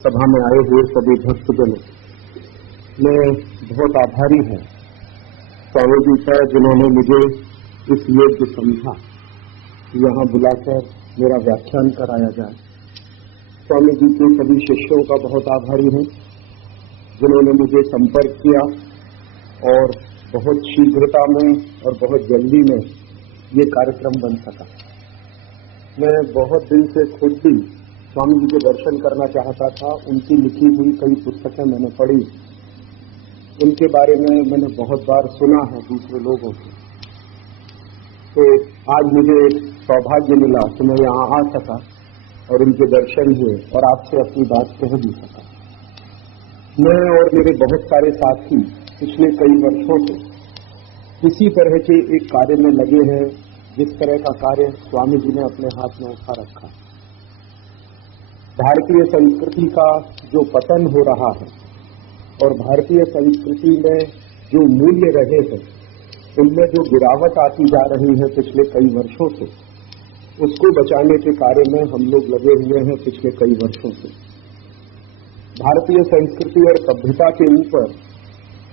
सभा में आए हुए सभी भक्तजनों, मैं बहुत आभारी हूं स्वामी जी का, जिन्होंने मुझे इस योग्य समझा कि यहाँ बुलाकर मेरा व्याख्यान कराया जाए। स्वामी जी के सभी शिष्यों का बहुत आभारी हूं जिन्होंने मुझे संपर्क किया और बहुत शीघ्रता में और बहुत जल्दी में ये कार्यक्रम बन सका। मैं बहुत दिन से खुद भी स्वामी जी के दर्शन करना चाहता था। उनकी लिखी हुई कई पुस्तकें मैंने पढ़ी, उनके बारे में मैंने बहुत बार सुना है दूसरे लोगों से। तो आज मुझे सौभाग्य मिला कि मैं यहाँ आ सका और उनके दर्शन हुए और आपसे अपनी बात कह भी सका। मैं और मेरे बहुत सारे साथी पिछले कई वर्षों से इसी तरह के एक कार्य में लगे हैं, जिस तरह का कार्य स्वामी जी ने अपने हाथ में उठा रखा। भारतीय संस्कृति का जो पतन हो रहा है और भारतीय संस्कृति में जो मूल्य रहे हैं, उनमें जो गिरावट आती जा रही है पिछले कई वर्षों से, उसको बचाने के कार्य में हम लोग लगे हुए हैं पिछले कई वर्षों से। भारतीय संस्कृति और सभ्यता के ऊपर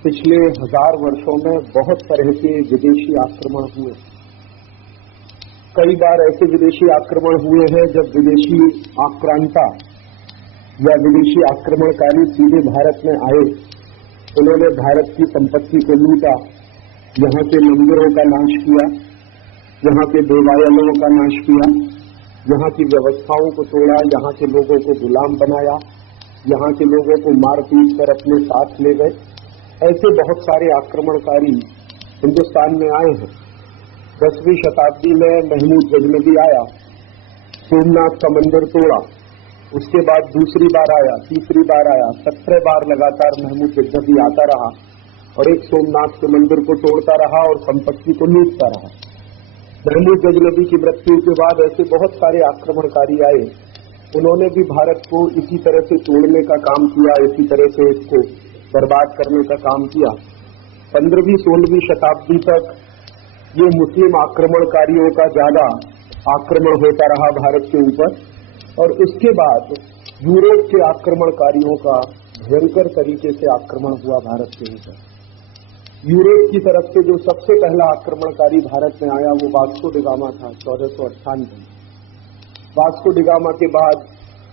पिछले 1000 वर्षों में बहुत तरह के विदेशी आक्रमण हुए। कई बार ऐसे विदेशी आक्रमण हुए हैं जब विदेशी आक्रांता या विदेशी आक्रमणकारी सीधे भारत में आए। उन्होंने भारत की संपत्ति को लूटा, यहाँ के मंदिरों का नाश किया, यहाँ के देवालयों का नाश किया, यहाँ की व्यवस्थाओं को तोड़ा, यहाँ के लोगों को गुलाम बनाया, यहाँ के लोगों को मार पीट कर अपने साथ ले गए। ऐसे बहुत सारे आक्रमणकारी हिंदुस्तान में आए हैं। 10वीं शताब्दी में महमूद गजनबी आया, सोमनाथ का मंदिर तोड़ा, उसके बाद दूसरी बार आया, तीसरी बार आया, 17 बार लगातार महमूद गजनबी आता रहा और एक सोमनाथ के मंदिर को तोड़ता रहा और संपत्ति को लूटता रहा। महमूद गजनबी की मृत्यु के बाद ऐसे बहुत सारे आक्रमणकारी आए। उन्होंने भी भारत को इसी तरह से तोड़ने का काम किया, इसी तरह से इसको बर्बाद करने का काम किया। 15वीं 16वीं शताब्दी तक ये मुस्लिम आक्रमणकारियों का ज्यादा आक्रमण होता रहा भारत के ऊपर, और उसके बाद यूरोप के आक्रमणकारियों का भयंकर तरीके से आक्रमण हुआ भारत के ऊपर। यूरोप की तरफ से जो सबसे पहला आक्रमणकारी भारत में आया वो वास्को डी गामा था, 1498 में। वास्को डी गामा के बाद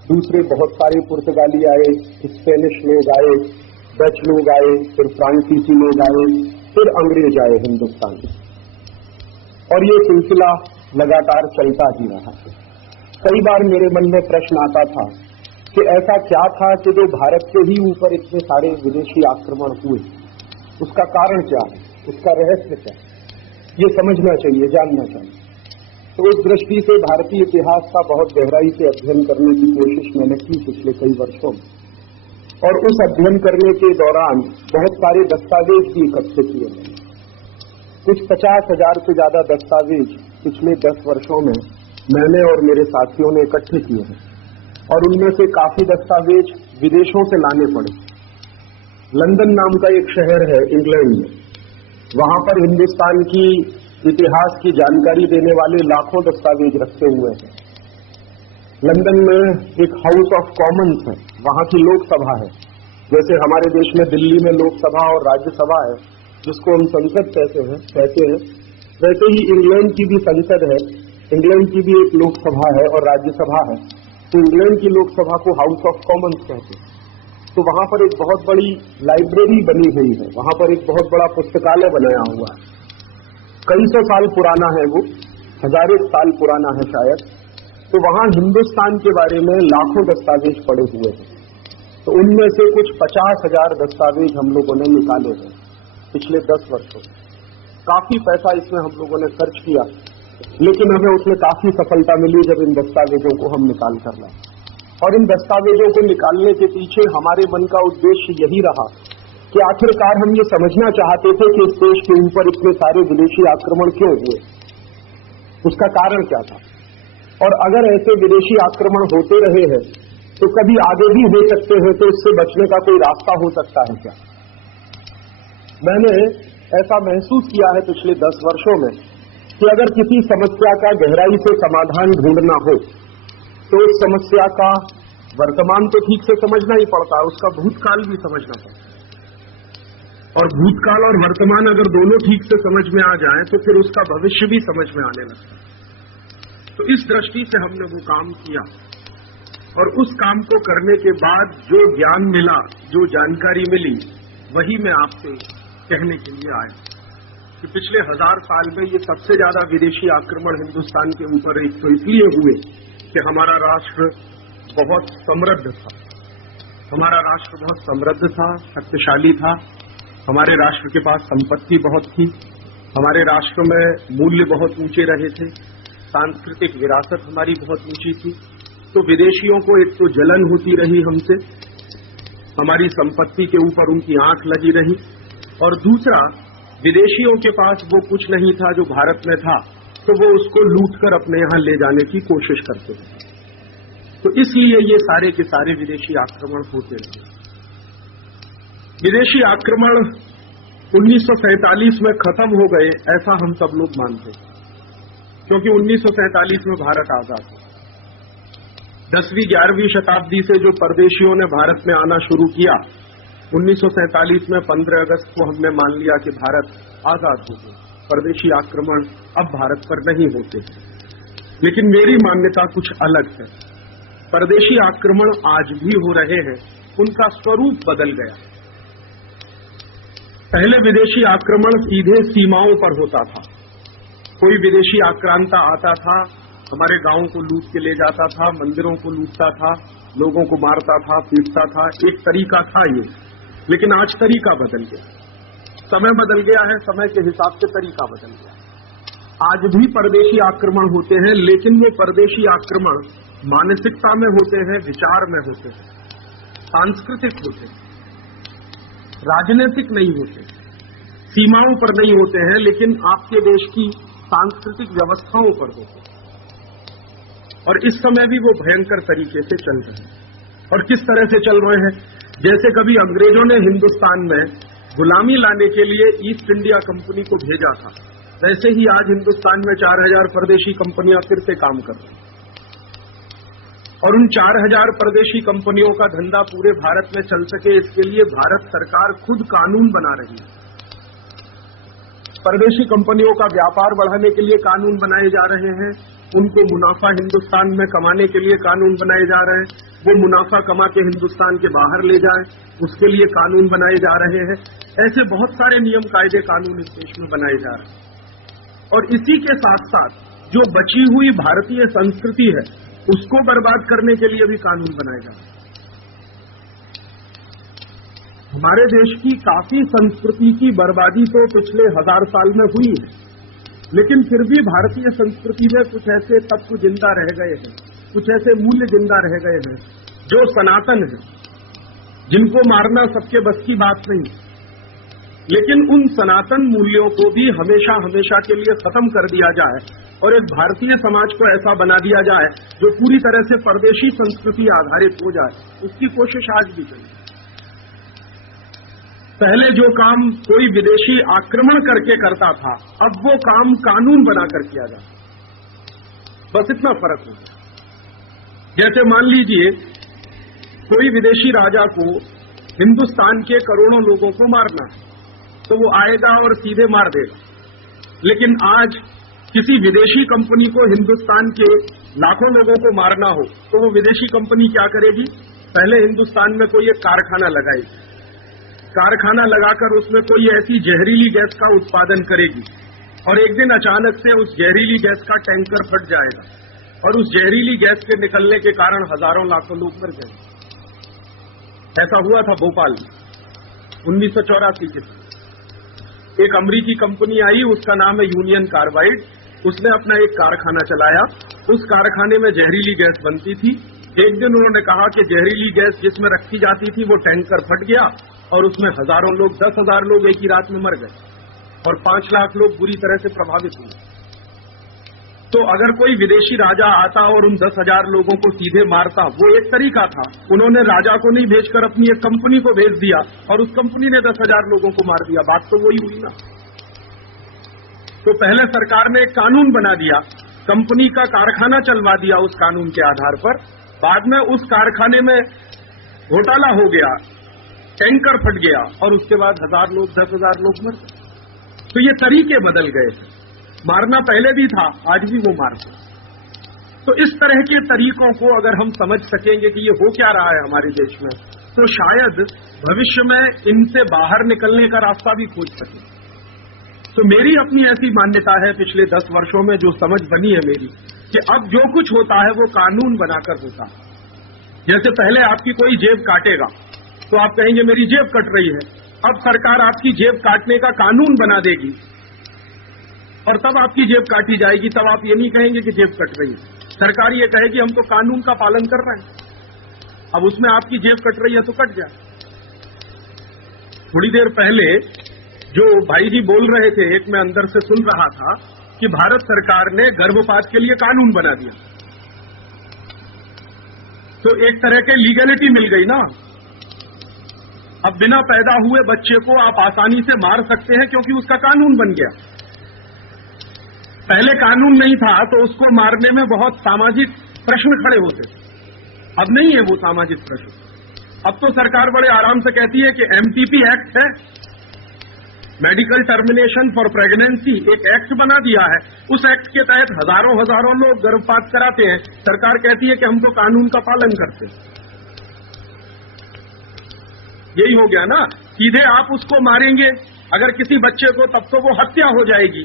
दूसरे बहुत सारे पुर्तगाली आए, स्पेनिश लोग आए, डच लोग आए, फिर फ्रांसीसी लोग आए, फिर अंग्रेज आए हिंदुस्तान में, और ये सिलसिला लगातार चलता ही रहा है। कई बार मेरे मन में प्रश्न आता था कि ऐसा क्या था कि जो भारत के ही ऊपर इतने सारे विदेशी आक्रमण हुए, उसका कारण क्या है, उसका रहस्य क्या है, ये समझना चाहिए, जानना चाहिए। तो उस दृष्टि से भारतीय इतिहास का बहुत गहराई से अध्ययन करने की कोशिश मैंने की पिछले कई वर्षों में, और उस अध्ययन करने के दौरान बहुत सारे दस्तावेज भी इकट्ठे किए मैंने। कुछ 50,000 से ज्यादा दस्तावेज पिछले 10 वर्षों में मैंने और मेरे साथियों ने इकट्ठे किए हैं, और उनमें से काफी दस्तावेज विदेशों से लाने पड़े। लंदन नाम का एक शहर है इंग्लैंड में, वहां पर हिंदुस्तान की इतिहास की जानकारी देने वाले लाखों दस्तावेज रखे हुए हैं। लंदन में एक हाउस ऑफ कॉमन्स है, वहां की लोकसभा है। जैसे हमारे देश में दिल्ली में लोकसभा और राज्यसभा है, जिसको हम संसद कहते हैं, वैसे ही इंग्लैंड की भी संसद है, इंग्लैंड की भी एक लोकसभा है और राज्यसभा है। तो इंग्लैंड की लोकसभा को हाउस ऑफ कॉमन्स कहते हैं। तो वहां पर एक बहुत बड़ी लाइब्रेरी बनी हुई है, वहां पर एक बहुत बड़ा पुस्तकालय बनाया हुआ है। कई सौ साल पुराना है वो, 1000 साल पुराना है शायद। तो वहां हिंदुस्तान के बारे में लाखों दस्तावेज पड़े हुए हैं। तो उनमें से कुछ 50,000 दस्तावेज हम लोगों ने निकाले हैं पिछले 10 वर्षों में। काफी पैसा इसमें हम लोगों ने खर्च किया, लेकिन हमें उसमें काफी सफलता मिली जब इन दस्तावेजों को हम निकाल कर लाए। और इन दस्तावेजों को निकालने के पीछे हमारे मन का उद्देश्य यही रहा कि आखिरकार हम ये समझना चाहते थे कि इस देश के ऊपर इतने सारे विदेशी आक्रमण क्यों हुए, उसका कारण क्या था, और अगर ऐसे विदेशी आक्रमण होते रहे हैं तो कभी आगे भी हो सकते हैं, तो इससे बचने का कोई रास्ता हो सकता है क्या। मैंने ऐसा महसूस किया है पिछले 10 वर्षों में कि अगर किसी समस्या का गहराई से समाधान ढूंढना हो तो उस समस्या का वर्तमान तो ठीक से समझना ही पड़ता है, उसका भूतकाल भी समझना पड़ता है। और भूतकाल और वर्तमान अगर दोनों ठीक से समझ में आ जाए तो फिर उसका भविष्य भी समझ में आने लगता है। तो इस दृष्टि से हमने वो काम किया और उस काम को करने के बाद जो ज्ञान मिला, जो जानकारी मिली, वही मैं आपसे कहने के लिए आया कि पिछले 1000 साल में ये सबसे ज्यादा विदेशी आक्रमण हिंदुस्तान के ऊपर एक तो इसलिए हुए कि हमारा राष्ट्र बहुत समृद्ध था, हमारा राष्ट्र बहुत समृद्ध था, शक्तिशाली था, हमारे राष्ट्र के पास संपत्ति बहुत थी, हमारे राष्ट्र में मूल्य बहुत ऊंचे रहे थे, सांस्कृतिक विरासत हमारी बहुत ऊंची थी। तो विदेशियों को एक तो जलन होती रही हमसे, हमारी संपत्ति के ऊपर उनकी आंख लगी रही, और दूसरा विदेशियों के पास वो कुछ नहीं था जो भारत में था, तो वो उसको लूटकर अपने यहां ले जाने की कोशिश करते थे। तो इसलिए ये सारे के सारे विदेशी आक्रमण होते रहे। विदेशी आक्रमण 1947 में खत्म हो गए ऐसा हम सब लोग मानते हैं, क्योंकि 1947 में भारत आजाद हुआ। 10वीं 11वीं शताब्दी से जो परदेशियों ने भारत में आना शुरू किया, 1947 में 15 अगस्त को हमने मान लिया कि भारत आजाद हो गया, परदेशी आक्रमण अब भारत पर नहीं होते। लेकिन मेरी मान्यता कुछ अलग है। परदेशी आक्रमण आज भी हो रहे हैं, उनका स्वरूप बदल गया। पहले विदेशी आक्रमण सीधे सीमाओं पर होता था। कोई विदेशी आक्रांता आता था, हमारे गांवों को लूट के ले जाता था, मंदिरों को लूटता था, लोगों को मारता था, पीटता था। एक तरीका था ये, लेकिन आज तरीका बदल गया, समय बदल गया है, समय के हिसाब से तरीका बदल गया। आज भी परदेशी आक्रमण होते हैं, लेकिन वो परदेशी आक्रमण मानसिकता में होते हैं, विचार में होते हैं, सांस्कृतिक होते हैं, राजनीतिक नहीं होते, सीमाओं पर नहीं होते हैं, लेकिन आपके देश की सांस्कृतिक व्यवस्थाओं पर होते हैं। और इस समय भी वो भयंकर तरीके से चल रहे हैं। और किस तरह से चल रहे हैं? जैसे कभी अंग्रेजों ने हिंदुस्तान में गुलामी लाने के लिए ईस्ट इंडिया कंपनी को भेजा था, वैसे ही आज हिंदुस्तान में 4000 परदेशी कंपनियां फिर से काम कर रही हैं। और उन 4000 परदेशी कंपनियों का धंधा पूरे भारत में चल सके, इसके लिए भारत सरकार खुद कानून बना रही है। परदेशी कंपनियों का व्यापार बढ़ाने के लिए कानून बनाए जा रहे हैं, उनको मुनाफा हिंदुस्तान में कमाने के लिए कानून बनाए जा रहे हैं, वो मुनाफा कमा के हिंदुस्तान के बाहर ले जाए, उसके लिए कानून बनाए जा रहे हैं। ऐसे बहुत सारे नियम कायदे कानून इस देश में बनाए जा रहे हैं। और इसी के साथ साथ जो बची हुई भारतीय संस्कृति है, उसको बर्बाद करने के लिए भी कानून बनाए जा रहे हैं। हमारे देश की काफी संस्कृति की बर्बादी तो पिछले 1000 साल में हुई है, लेकिन फिर भी भारतीय संस्कृति में कुछ ऐसे तत्व जिंदा रह गए हैं, कुछ ऐसे मूल्य जिंदा रह गए हैं जो सनातन हैं, जिनको मारना सबके बस की बात नहीं। लेकिन उन सनातन मूल्यों को भी हमेशा हमेशा के लिए खत्म कर दिया जाए और एक भारतीय समाज को ऐसा बना दिया जाए जो पूरी तरह से परदेशी संस्कृति आधारित हो जाए, उसकी कोशिश आज भी चली। पहले जो काम कोई विदेशी आक्रमण करके करता था, अब वो काम कानून बनाकर किया जाता। बस इतना फर्क हो गया। जैसे मान लीजिए कोई विदेशी राजा को हिंदुस्तान के करोड़ों लोगों को मारना है, तो वो आएगा और सीधे मार देगा। लेकिन आज किसी विदेशी कंपनी को हिंदुस्तान के लाखों लोगों को मारना हो, तो वो विदेशी कंपनी क्या करेगी? पहले हिंदुस्तान में कोई एक कारखाना लगाएगी, कारखाना लगाकर उसमें कोई ऐसी जहरीली गैस का उत्पादन करेगी, और एक दिन अचानक से उस जहरीली गैस का टैंकर फट जाएगा, और उस जहरीली गैस के निकलने के कारण हजारों लाखों लोग मर गए। ऐसा हुआ था भोपाल में 1984 के। एक अमेरिकी कंपनी आई, उसका नाम है यूनियन कार्बाइड। उसने अपना एक कारखाना चलाया, उस कारखाने में जहरीली गैस बनती थी। एक दिन उन्होंने कहा कि जहरीली गैस जिसमें रखी जाती थी वो टैंकर फट गया और उसमें हजारों लोग, 10,000 लोग एक ही रात में मर गए और 5 लाख लोग बुरी तरह से प्रभावित हुए। तो अगर कोई विदेशी राजा आता और उन 10,000 लोगों को सीधे मारता, वो एक तरीका था। उन्होंने राजा को नहीं भेजकर अपनी एक कंपनी को भेज दिया और उस कंपनी ने 10,000 लोगों को मार दिया। बात तो वही हुई ना। तो पहले सरकार ने एक कानून बना दिया, कंपनी का कारखाना चलवा दिया उस कानून के आधार पर, बाद में उस कारखाने में घोटाला हो गया, टैंकर फट गया और उसके बाद 1000 लोग 10,000 लोग मर गए। तो ये तरीके बदल गए। मारना पहले भी था, आज भी वो मारते। तो इस तरह के तरीकों को अगर हम समझ सकेंगे कि ये हो क्या रहा है हमारे देश में, तो शायद भविष्य में इनसे बाहर निकलने का रास्ता भी खोज सकें। तो मेरी अपनी ऐसी मान्यता है, पिछले 10 वर्षों में जो समझ बनी है मेरी, कि अब जो कुछ होता है वो कानून बनाकर होता है। जैसे पहले आपकी कोई जेब काटेगा तो आप कहेंगे मेरी जेब कट रही है, अब सरकार आपकी जेब काटने का कानून बना देगी और तब आपकी जेब काटी जाएगी। तब आप ये नहीं कहेंगे कि जेब कट रही है, सरकार ये कहेगी हम तो कानून का पालन कर रहे हैं, अब उसमें आपकी जेब कट रही है तो कट जाए। थोड़ी देर पहले जो भाई जी बोल रहे थे, एक मैं अंदर से सुन रहा था कि भारत सरकार ने गर्भपात के लिए कानून बना दिया। तो एक तरह के लीगलिटी मिल गई ना। अब बिना पैदा हुए बच्चे को आप आसानी से मार सकते हैं क्योंकि उसका कानून बन गया। पहले कानून नहीं था तो उसको मारने में बहुत सामाजिक प्रश्न खड़े होते थे, अब नहीं है वो सामाजिक प्रश्न। अब तो सरकार बड़े आराम से कहती है कि एमटीपी एक्ट है, मेडिकल टर्मिनेशन फॉर प्रेगनेंसी, एक एक्ट बना दिया है। उस एक्ट के तहत हजारों लोग गर्भपात कराते हैं, सरकार कहती है कि हम तो कानून का पालन करते हैं। यही हो गया ना, सीधे आप उसको मारेंगे अगर किसी बच्चे को तब तो वो हत्या हो जाएगी,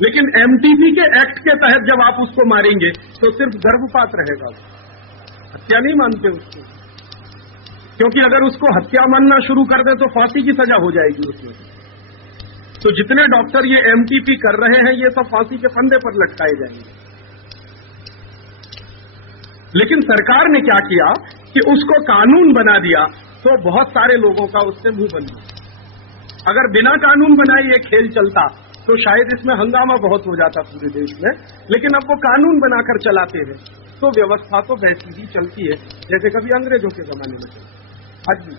लेकिन एमटीपी के एक्ट के तहत जब आप उसको मारेंगे तो सिर्फ गर्भपात रहेगा, हत्या नहीं मानते उसको। क्योंकि अगर उसको हत्या मानना शुरू कर दे तो फांसी की सजा हो जाएगी उसमें। तो जितने डॉक्टर ये एमटीपी कर रहे हैं ये सब फांसी के फंदे पर लटकाए जाएंगे। लेकिन सरकार ने क्या किया कि उसको कानून बना दिया, तो बहुत सारे लोगों का उससे मुंह बन गया। अगर बिना कानून बनाए ये खेल चलता तो शायद इसमें हंगामा बहुत हो जाता पूरे देश में, लेकिन अब वो कानून बनाकर चलाते हैं तो व्यवस्था तो वैसी ही चलती है जैसे कभी अंग्रेजों के जमाने में चलती आज भी।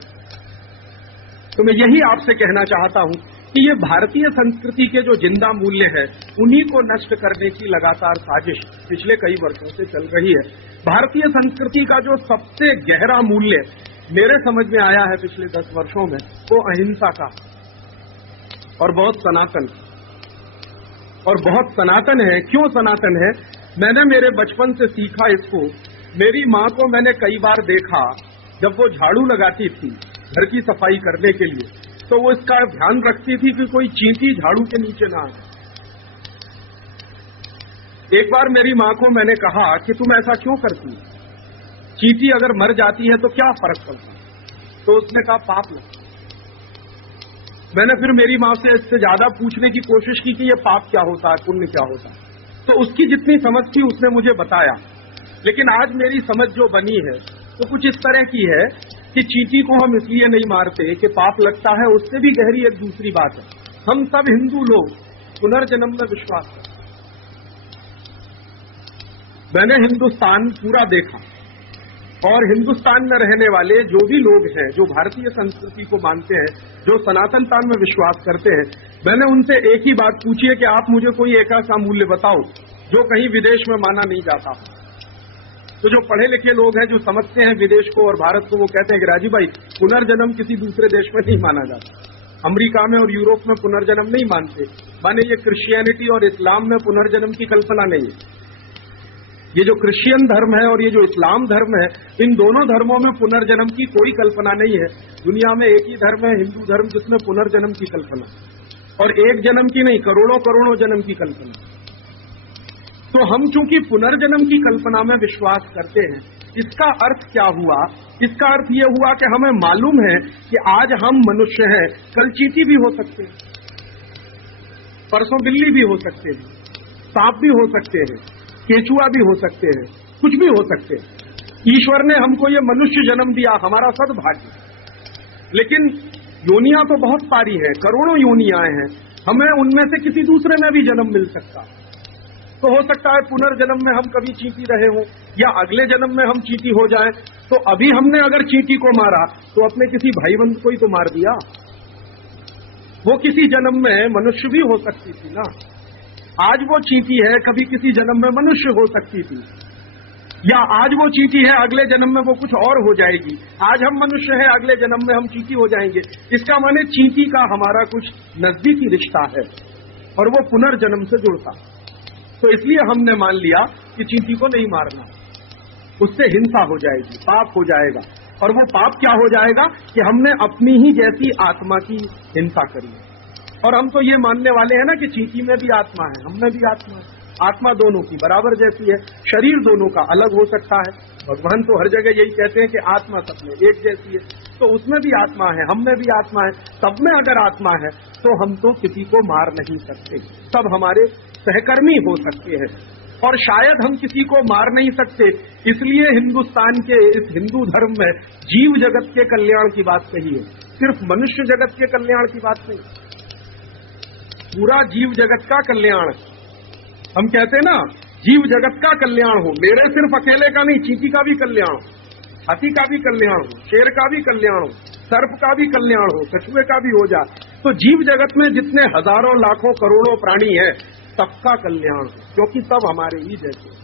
तो मैं यही आपसे कहना चाहता हूं कि ये भारतीय संस्कृति के जो जिंदा मूल्य है उन्हीं को नष्ट करने की लगातार साजिश पिछले कई वर्षों से चल रही है। भारतीय संस्कृति का जो सबसे गहरा मूल्य मेरे समझ में आया है पिछले 10 वर्षों में, वो अहिंसा का और बहुत सनातन है। क्यों सनातन है? मैंने मेरे बचपन से सीखा इसको। मेरी माँ को मैंने कई बार देखा जब वो झाड़ू लगाती थी घर की सफाई करने के लिए, तो वो इसका ध्यान रखती थी कि कोई चींटी झाड़ू के नीचे ना आए। एक बार मेरी माँ को मैंने कहा कि तुम ऐसा क्यों करती हो, चींटी अगर मर जाती है तो क्या फर्क पड़ता है? तो उसने कहा पाप लगता। मैंने फिर मेरी माँ से इससे ज्यादा पूछने की कोशिश की कि ये पाप क्या होता है, पुण्य क्या होता है। तो उसकी जितनी समझ थी उसने मुझे बताया, लेकिन आज मेरी समझ जो बनी है तो कुछ इस तरह की है कि चींटी को हम इसलिए नहीं मारते कि पाप लगता है, उससे भी गहरी एक दूसरी बात है। हम सब हिंदू लोग पुनर्जन्म में विश्वास करते हैं। मैंने हिंदुस्तान पूरा देखा और हिंदुस्तान में रहने वाले जो भी लोग हैं जो भारतीय संस्कृति को मानते हैं, जो सनातनता में विश्वास करते हैं, मैंने उनसे एक ही बात पूछी है कि आप मुझे कोई एक ऐसा मूल्य बताओ जो कहीं विदेश में माना नहीं जाता। तो जो पढ़े लिखे लोग हैं जो समझते हैं विदेश को और भारत को, वो कहते हैं कि राजीव भाई पुनर्जन्म किसी दूसरे देश में नहीं माना जाता। अमेरिका में और यूरोप में पुनर्जन्म नहीं मानते, माने ये क्रिश्चियनिटी और इस्लाम में पुनर्जन्म की कल्पना नहीं है। ये जो क्रिश्चियन धर्म है और ये जो इस्लाम धर्म है, इन दोनों धर्मों में पुनर्जन्म की कोई कल्पना नहीं है। दुनिया में एक ही धर्म है, हिंदू धर्म, जिसमें पुनर्जन्म की कल्पना, और एक जन्म की नहीं, करोड़ों जन्म की कल्पना। तो हम चूंकि पुनर्जन्म की कल्पना में विश्वास करते हैं, इसका अर्थ क्या हुआ? इसका अर्थ ये हुआ कि हमें मालूम है कि आज हम मनुष्य हैं, कल चींटी भी हो सकते हैं, परसों बिल्ली भी हो सकते हैं, सांप भी हो सकते हैं, केचुआ भी हो सकते हैं, कुछ भी हो सकते हैं। ईश्वर ने हमको ये मनुष्य जन्म दिया, हमारा सद्भाग्य। लेकिन योनियां तो बहुत सारी हैं, करोड़ों योनियां हैं, हमें उनमें से किसी दूसरे में भी जन्म मिल सकता। तो हो सकता है पुनर्जन्म में हम कभी चींटी रहे हों, या अगले जन्म में हम चींटी हो जाएं। तो अभी हमने अगर चींटी को मारा तो अपने किसी भाई बंधु को ही तो मार दिया। वो किसी जन्म में मनुष्य भी हो सकती थी ना। आज वो चींटी है, कभी किसी जन्म में मनुष्य हो सकती थी। या आज वो चींटी है, अगले जन्म में वो कुछ और हो जाएगी। आज हम मनुष्य हैं, अगले जन्म में हम चींटी हो जाएंगे। इसका माने चींटी का हमारा कुछ नजदीकी रिश्ता है और वो पुनर्जन्म से जुड़ता। तो इसलिए हमने मान लिया कि चींटी को नहीं मारना, उससे हिंसा हो जाएगी, पाप हो जाएगा। और वो पाप क्या हो जाएगा कि हमने अपनी ही जैसी आत्मा की हिंसा करी। और हम तो ये मानने वाले हैं ना कि चींटी में भी आत्मा है, हम में भी आत्मा है। आत्मा दोनों की बराबर जैसी है, शरीर दोनों का अलग हो सकता है। भगवान तो हर जगह यही कहते हैं कि आत्मा सब में एक जैसी है, तो उसमें भी आत्मा है, हम में भी आत्मा है। सब में अगर आत्मा है तो हम तो किसी को मार नहीं सकते, सब हमारे सहकर्मी हो सकते हैं। और शायद हम किसी को मार नहीं सकते, इसलिए हिंदुस्तान के इस हिंदू धर्म में जीव जगत के कल्याण की बात कही है, सिर्फ मनुष्य जगत के कल्याण की बात नहीं, पूरा जीव जगत का कल्याण। हम कहते हैं ना, जीव जगत का कल्याण हो, मेरे सिर्फ अकेले का नहीं, चींटी का भी कल्याण हो, हाथी का भी कल्याण हो, शेर का भी कल्याण हो, सर्प का भी कल्याण हो, कछुए का भी हो जाए। तो जीव जगत में जितने हजारों लाखों करोड़ों प्राणी हैं, सबका कल्याण हो, क्योंकि सब हमारे ही जैसे हैं।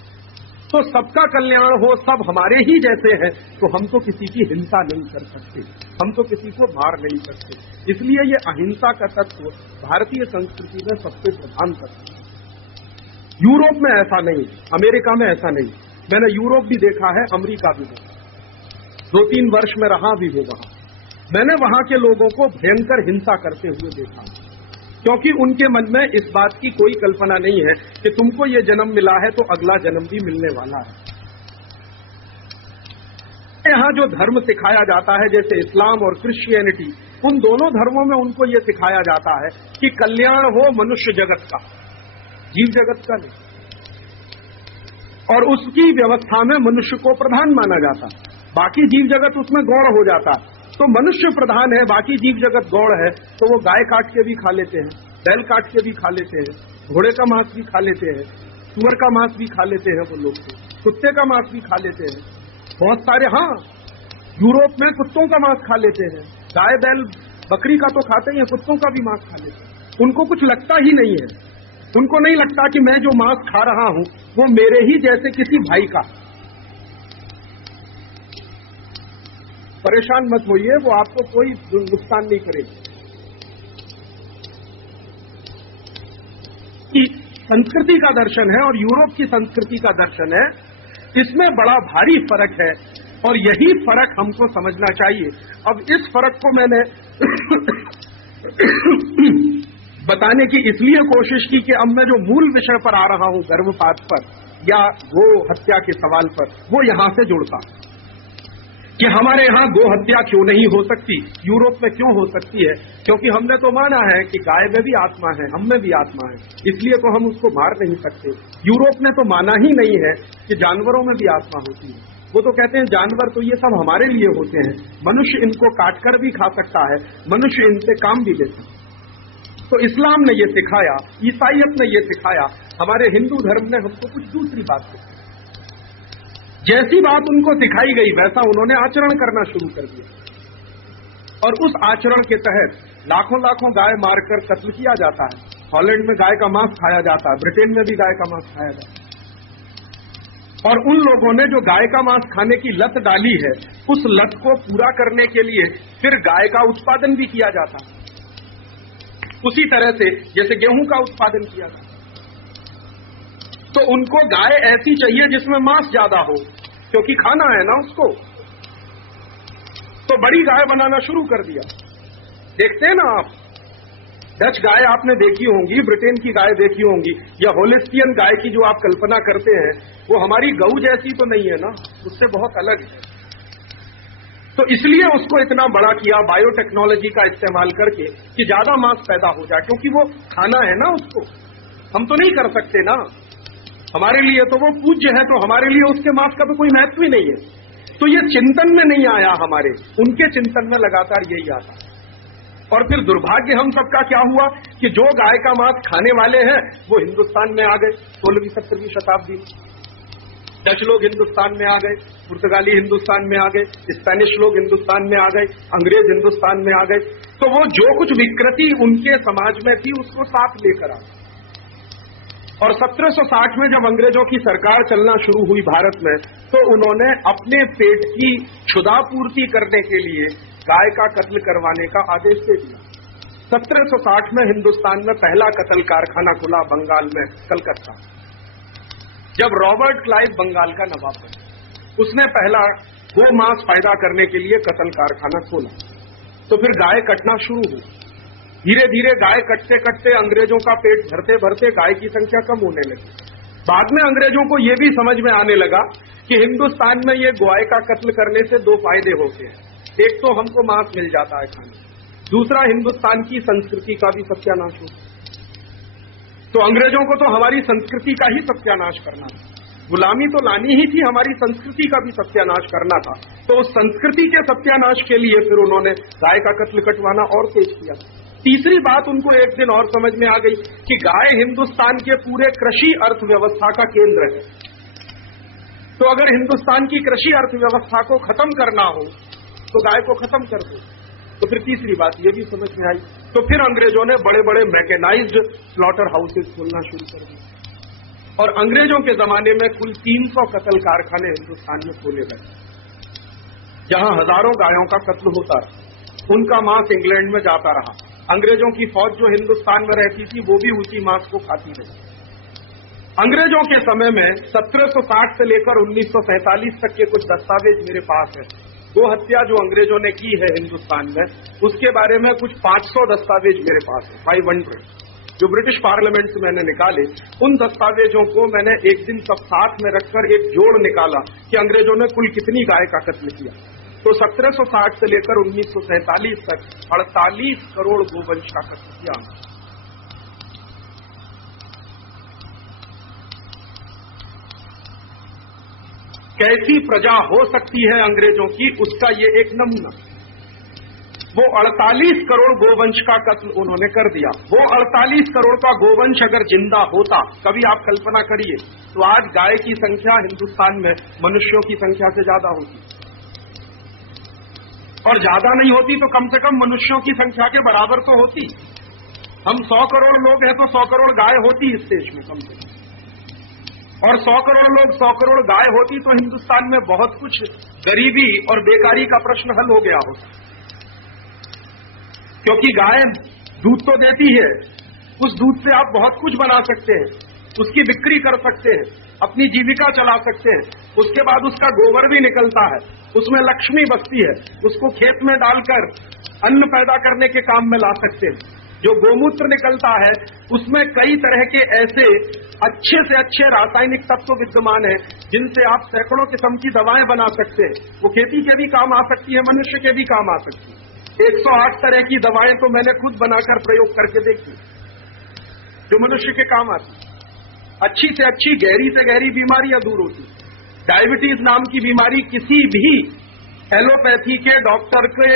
तो सबका कल्याण हो, सब हमारे ही जैसे हैं, तो हम तो किसी की हिंसा नहीं कर सकते, हम तो किसी को मार नहीं सकते। इसलिए ये अहिंसा का तत्व भारतीय संस्कृति में सबसे प्रधान तत्व है। यूरोप में ऐसा नहीं, अमेरिका में ऐसा नहीं। मैंने यूरोप भी देखा है, अमेरिका भी देखा, 2-3 वर्ष में रहा भी हूं वहां। मैंने वहां के लोगों को भयंकर हिंसा करते हुए देखा, क्योंकि उनके मन में इस बात की कोई कल्पना नहीं है कि तुमको ये जन्म मिला है तो अगला जन्म भी मिलने वाला है। यहाँ जो धर्म सिखाया जाता है, जैसे इस्लाम और क्रिश्चियनिटी, उन दोनों धर्मों में उनको ये सिखाया जाता है कि कल्याण हो मनुष्य जगत का, जीव जगत का नहीं। और उसकी व्यवस्था में मनुष्य को प्रधान माना जाता, बाकी जीव जगत उसमें गौण हो जाता। तो मनुष्य प्रधान है, बाकी जीव जगत गौण है, तो वो गाय काट के भी खा लेते हैं, बैल काट के भी खा लेते हैं, घोड़े का मांस भी खा लेते हैं, सुअर का मांस भी खा लेते हैं वो लोग, कुत्ते का मांस भी खा लेते हैं बहुत सारे। हाँ, यूरोप में कुत्तों का मांस खा लेते हैं, गाय बैल बकरी का तो खाते ही हैं, कुत्तों का भी मांस खा लेते हैं। उनको कुछ लगता ही नहीं है, उनको नहीं लगता कि मैं जो मांस खा रहा हूं वो मेरे ही जैसे किसी भाई का। परेशान मत होइए, वो आपको कोई नुकसान नहीं करेगी। संस्कृति का दर्शन है और यूरोप की संस्कृति का दर्शन है, इसमें बड़ा भारी फर्क है और यही फर्क हमको समझना चाहिए। अब इस फर्क को मैंने बताने की इसलिए कोशिश की कि अब मैं जो मूल विषय पर आ रहा हूं, गर्भपात पर या गो हत्या के सवाल पर, वो यहां से जुड़ता कि हमारे यहां गो हत्या क्यों नहीं हो सकती, यूरोप में क्यों हो सकती है। क्योंकि हमने तो माना है कि गाय में भी आत्मा है, हम में भी आत्मा है, इसलिए तो हम उसको मार नहीं सकते। यूरोप ने तो माना ही नहीं है कि जानवरों में भी आत्मा होती है। वो तो कहते हैं जानवर तो ये सब हमारे लिए होते हैं, मनुष्य इनको काटकर भी खा सकता है, मनुष्य इनसे काम भी लेता है। तो इस्लाम ने ये सिखाया, ईसाईयत ने ये सिखाया, हमारे हिंदू धर्म ने हमको कुछ दूसरी बात सिखाई। जैसी बात उनको सिखाई गई वैसा उन्होंने आचरण करना शुरू कर दिया और उस आचरण के तहत लाखों लाखों गाय मारकर कत्ल किया जाता है। हॉलैंड में गाय का मांस खाया जाता है, ब्रिटेन में भी गाय का मांस खाया जाता है। और उन लोगों ने जो गाय का मांस खाने की लत डाली है, उस लत को पूरा करने के लिए फिर गाय का उत्पादन भी किया जाता है, उसी तरह से जैसे गेहूं का उत्पादन किया जाता है। तो उनको गाय ऐसी चाहिए जिसमें मांस ज्यादा हो, क्योंकि खाना है ना उसको, तो बड़ी गाय बनाना शुरू कर दिया। देखते हैं ना आप, डच गाय आपने देखी होंगी, ब्रिटेन की गाय देखी होंगी, या होलिस्टियन गाय की जो आप कल्पना करते हैं वो हमारी गऊ जैसी तो नहीं है ना, उससे बहुत अलग है। तो इसलिए उसको इतना बड़ा किया बायोटेक्नोलॉजी का इस्तेमाल करके कि ज्यादा मांस पैदा हो जाए, क्योंकि वो खाना है ना उसको, हम तो नहीं कर सकते ना, हमारे लिए तो वो पूज्य है, तो हमारे लिए उसके मांस का तो कोई महत्व ही नहीं है। तो ये चिंतन में नहीं आया हमारे, उनके चिंतन में लगातार यही आता। और फिर दुर्भाग्य हम सबका क्या हुआ कि जो गाय का मांस खाने वाले हैं वो हिंदुस्तान में आ गए 16वीं-17वीं शताब्दी। डच लोग हिंदुस्तान में आ गए, पुर्तगाली हिंदुस्तान में आ गए, स्पेनिश लोग हिंदुस्तान में आ गए, अंग्रेज हिंदुस्तान में आ गए। तो वो जो कुछ विकृति उनके समाज में थी उसको साथ लेकर आ गए। और 1760 में जब अंग्रेजों की सरकार चलना शुरू हुई भारत में, तो उन्होंने अपने पेट की क्षुधापूर्ति करने के लिए गाय का कत्ल करवाने का आदेश दे दिया। 1760 में हिंदुस्तान में पहला कत्ल कारखाना खुला बंगाल में, कलकत्ता, जब रॉबर्ट क्लाइव बंगाल का नवाब बना। उसने पहला गो मांस पैदा करने के लिए कत्ल कारखाना खोला। तो फिर गाय कटना शुरू हुई। धीरे धीरे गाय कटते कटते अंग्रेजों का पेट भरते भरते गाय की संख्या कम होने लगी। बाद में अंग्रेजों को यह भी समझ में आने लगा कि हिंदुस्तान में ये गाय का कत्ल करने से दो फायदे होते हैं। एक तो हमको मांस मिल जाता है खाने, दूसरा हिंदुस्तान की संस्कृति का भी सत्यानाश होता है। तो अंग्रेजों को तो हमारी संस्कृति का ही सत्यानाश करना था, गुलामी तो लानी ही थी, हमारी संस्कृति का भी सत्यानाश करना था। तो उस संस्कृति के सत्यानाश के लिए फिर उन्होंने गाय का कत्ल कटवाना और तेज किया। तीसरी बात उनको एक दिन और समझ में आ गई कि गाय हिंदुस्तान के पूरे कृषि अर्थव्यवस्था का केंद्र है। तो अगर हिंदुस्तान की कृषि अर्थव्यवस्था को खत्म करना हो तो गाय को खत्म कर दो। तो फिर तीसरी बात ये भी समझ में आई। तो फिर अंग्रेजों ने बड़े बड़े मैकेनाइज्ड स्लॉटर हाउसेज खोलना शुरू कर दिए और अंग्रेजों के जमाने में कुल 300 कत्ल कारखाने हिंदुस्तान में खोले गए, जहां हजारों गायों का कत्ल होता रहा। उनका मांस इंग्लैंड में जाता रहा। अंग्रेजों की फौज जो हिंदुस्तान में रहती थी वो भी उसी मांस को खाती रही। अंग्रेजों के समय में 1760 से लेकर 1947 तक के कुछ दस्तावेज मेरे पास है। गो हत्या जो अंग्रेजों ने की है हिंदुस्तान में, उसके बारे में कुछ 500 दस्तावेज मेरे पास है, 500, जो ब्रिटिश पार्लियामेंट से मैंने निकाले। उन दस्तावेजों को मैंने एक दिन सब साथ में रखकर एक जोड़ निकाला कि अंग्रेजों ने कुल कितनी गाय का कत्ल किया। तो 1760 से लेकर 1947 तक 48 करोड़ गोवंश का कत्ल किया। कैसी प्रजा हो सकती है अंग्रेजों की, उसका ये एक नमूना। वो 48 करोड़ गोवंश का कत्ल उन्होंने कर दिया। वो 48 करोड़ का गोवंश अगर जिंदा होता, कभी आप कल्पना करिए, तो आज गाय की संख्या हिंदुस्तान में मनुष्यों की संख्या से ज्यादा होती, और ज्यादा नहीं होती तो कम से कम मनुष्यों की संख्या के बराबर तो होती। हम 100 करोड़ लोग हैं तो 100 करोड़ गाय होती इस देश में कम से कम, और 100 करोड़ लोग 100 करोड़ गाय होती तो हिंदुस्तान में बहुत कुछ गरीबी और बेकारी का प्रश्न हल हो गया होता। क्योंकि गाय दूध तो देती है, उस दूध से आप बहुत कुछ बना सकते हैं, उसकी बिक्री कर सकते हैं, अपनी जीविका चला सकते हैं। उसके बाद उसका गोबर भी निकलता है, उसमें लक्ष्मी बसती है, उसको खेत में डालकर अन्न पैदा करने के काम में ला सकते हैं। जो गोमूत्र निकलता है उसमें कई तरह के ऐसे अच्छे से अच्छे रासायनिक तत्व विद्यमान हैं जिनसे आप सैकड़ों किस्म की दवाएं बना सकते हैं। वो खेती के भी काम आ सकती है, मनुष्य के भी काम आ सकती है। 108 तरह की दवाएं तो मैंने खुद बनाकर प्रयोग करके देखी जो मनुष्य के काम आती। अच्छी से अच्छी, गहरी से गहरी बीमारियां दूर होती। डायबिटीज नाम की बीमारी किसी भी एलोपैथी के डॉक्टर के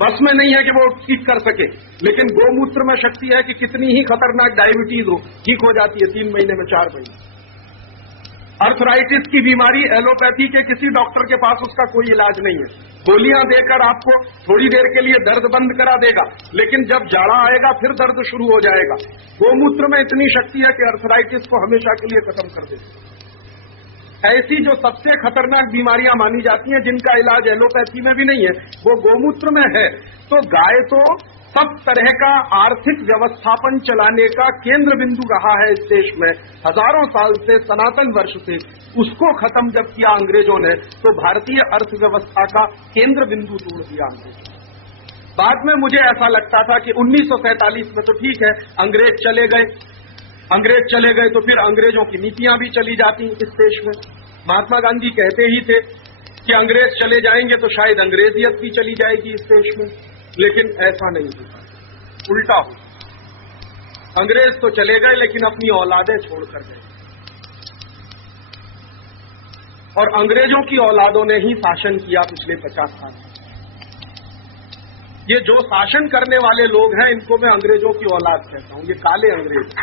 बस में नहीं है कि वो ठीक कर सके, लेकिन गोमूत्र में शक्ति है कि कितनी ही खतरनाक डायबिटीज हो ठीक हो जाती है 3 महीने में, 4 महीने। अर्थराइटिस की बीमारी एलोपैथी के किसी डॉक्टर के पास उसका कोई इलाज नहीं है। गोलियां देकर आपको थोड़ी देर के लिए दर्द बंद करा देगा, लेकिन जब जाड़ा आएगा फिर दर्द शुरू हो जाएगा। गोमूत्र में इतनी शक्ति है कि अर्थराइटिस को हमेशा के लिए खत्म कर देती। ऐसी जो सबसे खतरनाक बीमारियां मानी जाती हैं जिनका इलाज एलोपैथी में भी नहीं है, वो गोमूत्र में है। तो गाय तो सब तरह का आर्थिक व्यवस्थापन चलाने का केंद्र बिंदु रहा है इस देश में हजारों साल से, सनातन वर्ष से। उसको खत्म जब किया अंग्रेजों ने तो भारतीय अर्थव्यवस्था का केंद्र बिंदु तोड़ दिया अंग्रेजों। बाद में मुझे ऐसा लगता था कि 1947 में तो ठीक है, अंग्रेज चले गए तो फिर अंग्रेजों की नीतियां भी चली जाती इस देश में। महात्मा गांधी कहते ही थे कि अंग्रेज चले जाएंगे तो शायद अंग्रेजियत भी चली जाएगी इस देश में, लेकिन ऐसा नहीं होता, उल्टा हो। अंग्रेज तो चले गए लेकिन अपनी औलादें छोड़कर गए, और अंग्रेजों की औलादों ने ही शासन किया पिछले 50 साल। ये जो शासन करने वाले लोग हैं इनको मैं अंग्रेजों की औलाद कहता हूं, ये काले अंग्रेज।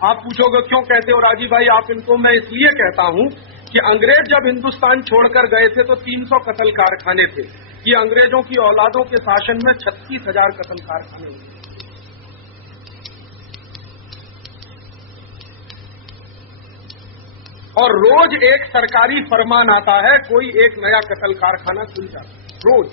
आप पूछोगे क्यों कहते हो राजीव भाई आप इनको? मैं इसलिए कहता हूं कि अंग्रेज जब हिंदुस्तान छोड़कर गए थे तो 300 कत्ल कारखाने थे। ये अंग्रेजों की औलादों के शासन में 36,000 कत्ल कारखाने हुए। और रोज एक सरकारी फरमान आता है, कोई एक नया कत्ल कारखाना खुल जाता है रोज।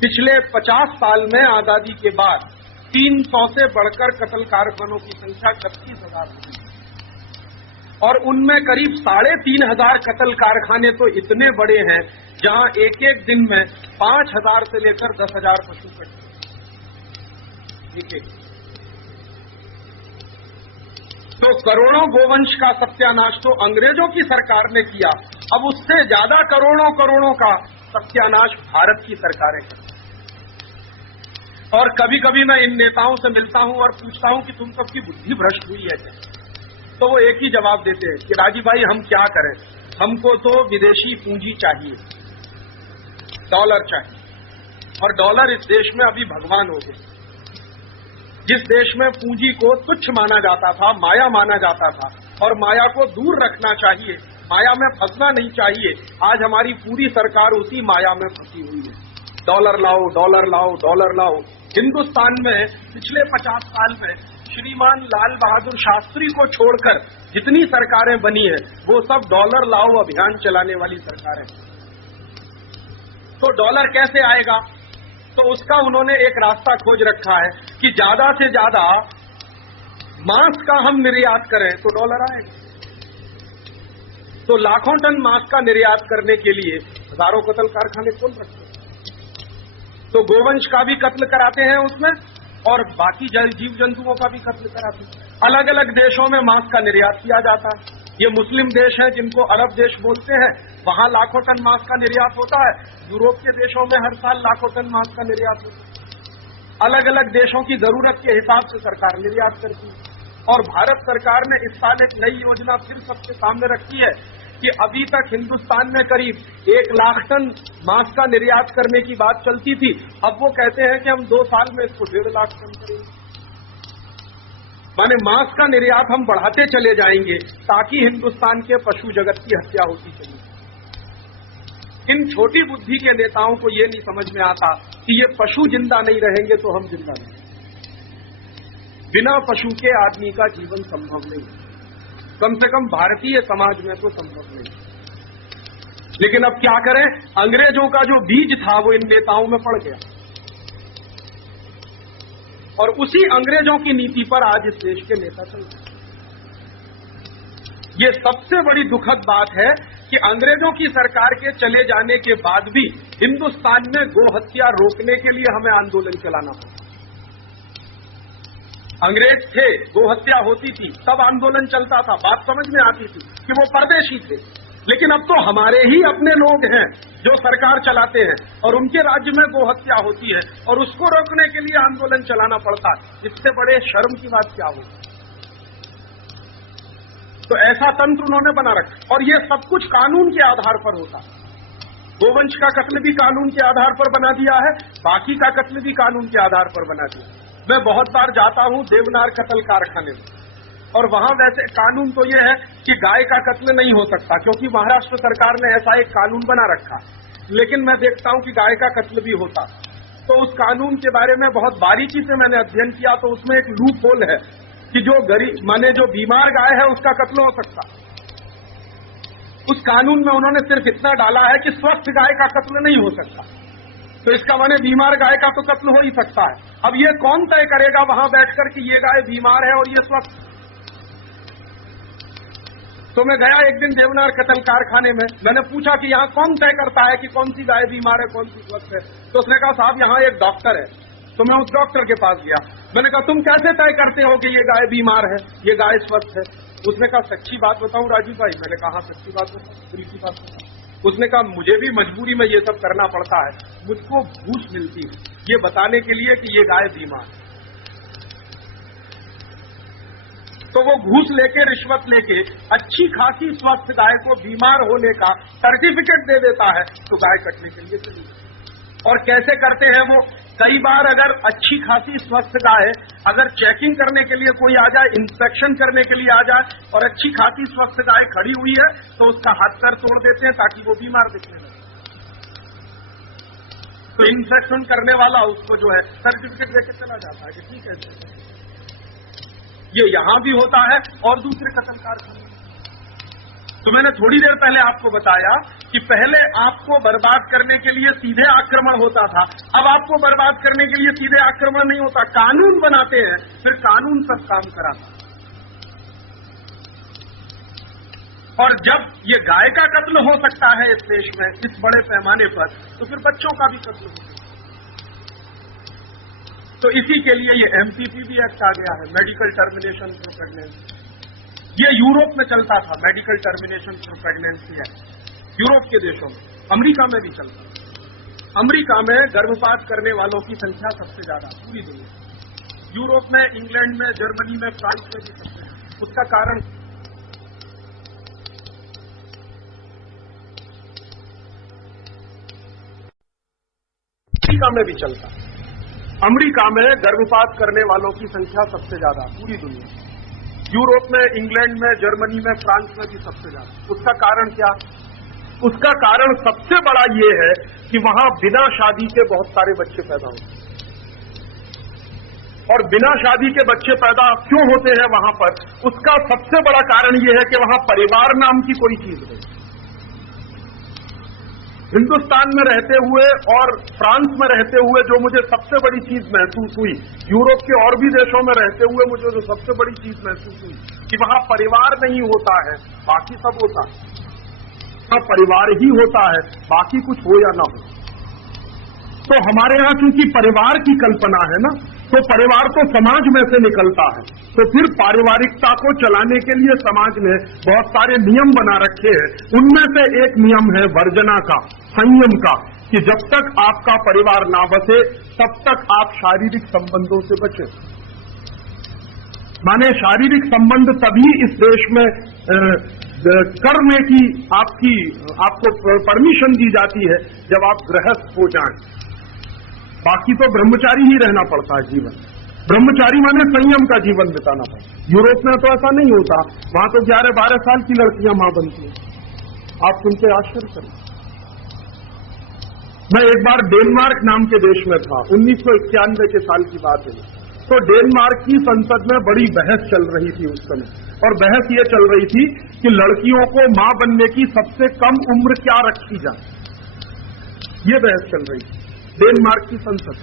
पिछले 50 साल में आजादी के बाद 300 से बढ़कर कत्ल कारखानों की संख्या 36,000 हुई और उनमें करीब 3,500 कत्ल कारखाने तो इतने बड़े हैं जहां एक एक दिन में 5,000 से लेकर 10,000 पशु कटते हैं। तो करोड़ों गोवंश का सत्यानाश तो अंग्रेजों की सरकार ने किया, अब उससे ज्यादा करोड़ों का सत्यानाश भारत की सरकारें करती। और कभी कभी मैं इन नेताओं से मिलता हूं और पूछता हूं कि तुम सबकी बुद्धि भ्रष्ट हुई है क्या? तो वो एक ही जवाब देते हैं कि राजीव भाई हम क्या करें, हमको तो विदेशी पूंजी चाहिए, डॉलर चाहिए, और डॉलर इस देश में अभी भगवान हो गए। जिस देश में पूंजी को तुच्छ माना जाता था, माया माना जाता था, और माया को दूर रखना चाहिए, माया में फंसना नहीं चाहिए, आज हमारी पूरी सरकार उसी माया में फंसी हुई है। डॉलर लाओ, डॉलर लाओ, डॉलर लाओ। हिंदुस्तान में पिछले 50 साल में श्रीमान लाल बहादुर शास्त्री को छोड़कर जितनी सरकारें बनी हैं वो सब डॉलर लाओ अभियान चलाने वाली सरकारें। तो डॉलर कैसे आएगा? तो उसका उन्होंने एक रास्ता खोज रखा है कि ज्यादा से ज्यादा मांस का हम निर्यात करें तो डॉलर आएगा। तो लाखों टन मांस का निर्यात करने के लिए हजारों कत्ल कारखाने खोल रखते हैं। तो गोवंश का भी कत्ल कराते हैं उसमें और बाकी जीव जंतुओं का भी कत्ल कराते हैं। अलग अलग देशों में मांस का निर्यात किया जाता है। ये मुस्लिम देश हैं जिनको अरब देश बोलते हैं, वहां लाखों टन मांस का निर्यात होता है। यूरोप के देशों में हर साल लाखों टन मांस का निर्यात होता है। अलग अलग देशों की जरूरत के हिसाब से सरकार निर्यात करती है। और भारत सरकार ने इस साल एक नई योजना फिर सबके सामने रखी है कि अभी तक हिंदुस्तान में करीब 1 लाख टन मांस का निर्यात करने की बात चलती थी, अब वो कहते हैं कि हम 2 साल में इसको 1.5 लाख टन करेंगे। माने मांस का निर्यात हम बढ़ाते चले जाएंगे ताकि हिंदुस्तान के पशु जगत की हत्या होती चली। इन छोटी बुद्धि के नेताओं को ये नहीं समझ में आता कि ये पशु जिंदा नहीं रहेंगे तो हम जिंदा नहीं। बिना पशु के आदमी का जीवन संभव नहीं, कम से कम भारतीय समाज में तो संभव नहीं। लेकिन अब क्या करें, अंग्रेजों का जो बीज था वो इन नेताओं में पड़ गया और उसी अंग्रेजों की नीति पर आज इस देश के नेता चल रहे हैं। ये सबसे बड़ी दुखद बात है कि अंग्रेजों की सरकार के चले जाने के बाद भी हिंदुस्तान में गोहत्या रोकने के लिए हमें आंदोलन चलाना पड़ा। अंग्रेज थे, गोहत्या होती थी, तब आंदोलन चलता था, बात समझ में आती थी कि वो परदेशी थे। लेकिन अब तो हमारे ही अपने लोग हैं जो सरकार चलाते हैं और उनके राज्य में गोहत्या होती है और उसको रोकने के लिए आंदोलन चलाना पड़ता है। इससे बड़े शर्म की बात क्या होगी? तो ऐसा तंत्र उन्होंने बना रखा और ये सब कुछ कानून के आधार पर होता है। गोवंश का कत्ल भी कानून के आधार पर बना दिया है, बाकी का कत्ल भी कानून के आधार पर बना दिया। मैं बहुत बार जाता हूं देवनार कत्ल कारखाने में और वहां वैसे कानून तो ये है कि गाय का कत्ल नहीं हो सकता क्योंकि महाराष्ट्र सरकार ने ऐसा एक कानून बना रखा। लेकिन मैं देखता हूं कि गाय का कत्ल भी होता। तो उस कानून के बारे में बहुत बारीकी से मैंने अध्ययन किया तो उसमें एक लूप होल है कि जो गरीब माने जो बीमार गाय है उसका कत्ल हो सकता। उस कानून में उन्होंने सिर्फ इतना डाला है कि स्वस्थ गाय का कत्ल नहीं हो सकता। तो इसका माने बीमार गाय का तो कत्ल हो ही सकता है। अब ये कौन तय करेगा वहां बैठकर कि ये गाय बीमार है और ये स्वस्थ? तो मैं गया एक दिन देवनार कत्ल कारखाने में, मैंने पूछा कि यहाँ कौन तय करता है कि कौन सी गाय बीमार है कौन सी स्वस्थ है? तो उसने कहा साहब यहाँ एक डॉक्टर है। तो मैं उस डॉक्टर के पास गया, मैंने कहा तुम कैसे तय करते हो कि ये गाय बीमार है ये गाय स्वस्थ है? उसने कहा सच्ची बात बताऊं राजीव भाई? मैंने कहा सच्ची बात बताऊं, दिल की बात बताऊं। उसने कहा मुझे भी मजबूरी में ये सब करना पड़ता है, मुझको घूस मिलती है ये बताने के लिए कि ये गाय बीमार है। तो वो घूस लेके रिश्वत लेके अच्छी खासी स्वस्थ गाय को बीमार होने का सर्टिफिकेट दे देता है तो गाय कटने के लिए चली। और कैसे करते हैं वो? कई बार अगर अच्छी खासी स्वस्थ गाय अगर चेकिंग करने के लिए कोई आ जाए, इंस्पेक्शन करने के लिए आ जाए और अच्छी खासी स्वस्थ गाय खड़ी हुई है तो उसका हाथ पैर तोड़ देते हैं ताकि वो बीमार दिखने लगे। तो इंस्पेक्शन करने वाला उसको जो है सर्टिफिकेट देके चला जाता है कि ठीक है। ये यहां भी होता है और दूसरे कत्ल कारखाने तो मैंने थोड़ी देर पहले आपको बताया कि पहले आपको बर्बाद करने के लिए सीधे आक्रमण होता था, अब आपको बर्बाद करने के लिए सीधे आक्रमण नहीं होता, कानून बनाते हैं, फिर कानून सब काम कराता है। और जब ये गाय का कत्ल हो सकता है इस देश में इस बड़े पैमाने पर, तो फिर बच्चों का भी कत्ल हो सकता है। तो इसी के लिए ये MPPV एक्ट आ गया है, मेडिकल टर्मिनेशन फॉर प्रेगनेंसी। ये यूरोप में चलता था, medical termination for pregnancy act, Europe के देशों में, अमेरिका में भी चलता था। अमेरिका में गर्भपात करने वालों की संख्या सबसे ज्यादा पूरी दुनिया, यूरोप में, इंग्लैंड में, जर्मनी में, फ्रांस में भी सबसे ज्यादा। उसका कारण अमेरिका में भी चलता है। अमेरिका में गर्भपात करने वालों की संख्या सबसे ज्यादा पूरी दुनिया, यूरोप में, इंग्लैंड में, जर्मनी में, फ्रांस में भी सबसे ज्यादा। उसका कारण क्या? उसका कारण सबसे बड़ा ये है कि वहां बिना शादी के बहुत सारे बच्चे पैदा होते हैं। और बिना शादी के बच्चे पैदा क्यों होते हैं वहां पर? उसका सबसे बड़ा कारण ये है कि वहां परिवार नाम की कोई चीज नहीं। हिंदुस्तान में रहते हुए और फ्रांस में रहते हुए जो मुझे सबसे बड़ी चीज महसूस हुई, यूरोप के और भी देशों में रहते हुए मुझे जो सबसे बड़ी चीज महसूस हुई कि वहां परिवार नहीं होता है, बाकी सब होता है। वहां परिवार ही होता है, बाकी कुछ हो या ना हो। तो हमारे यहां चूंकि परिवार की कल्पना है ना, तो परिवार तो समाज में से निकलता है, तो फिर पारिवारिकता को चलाने के लिए समाज ने बहुत सारे नियम बना रखे हैं। उनमें से एक नियम है वर्जना का, संयम का, कि जब तक आपका परिवार ना बसे तब तक आप शारीरिक संबंधों से बचें। माने शारीरिक संबंध तभी इस देश में करने की आपको परमिशन दी जाती है जब आप गृहस्थ हो जाएं। बाकी तो ब्रह्मचारी ही रहना पड़ता है जीवन। ब्रह्मचारी माने संयम का जीवन बिताना पड़ता है। यूरोप में तो ऐसा नहीं होता, वहां तो 11-12 साल की लड़कियां मां बनती हैं। आप सुनते आश्चर्य करें। मैं एक बार डेनमार्क नाम के देश में था, 1991 के साल की बात है। तो डेनमार्क की संसद में बड़ी बहस चल रही थी उस समय, और बहस ये चल रही थी कि लड़कियों को मां बनने की सबसे कम उम्र क्या रखी जाए। ये बहस चल रही थी डेनमार्क की संसद।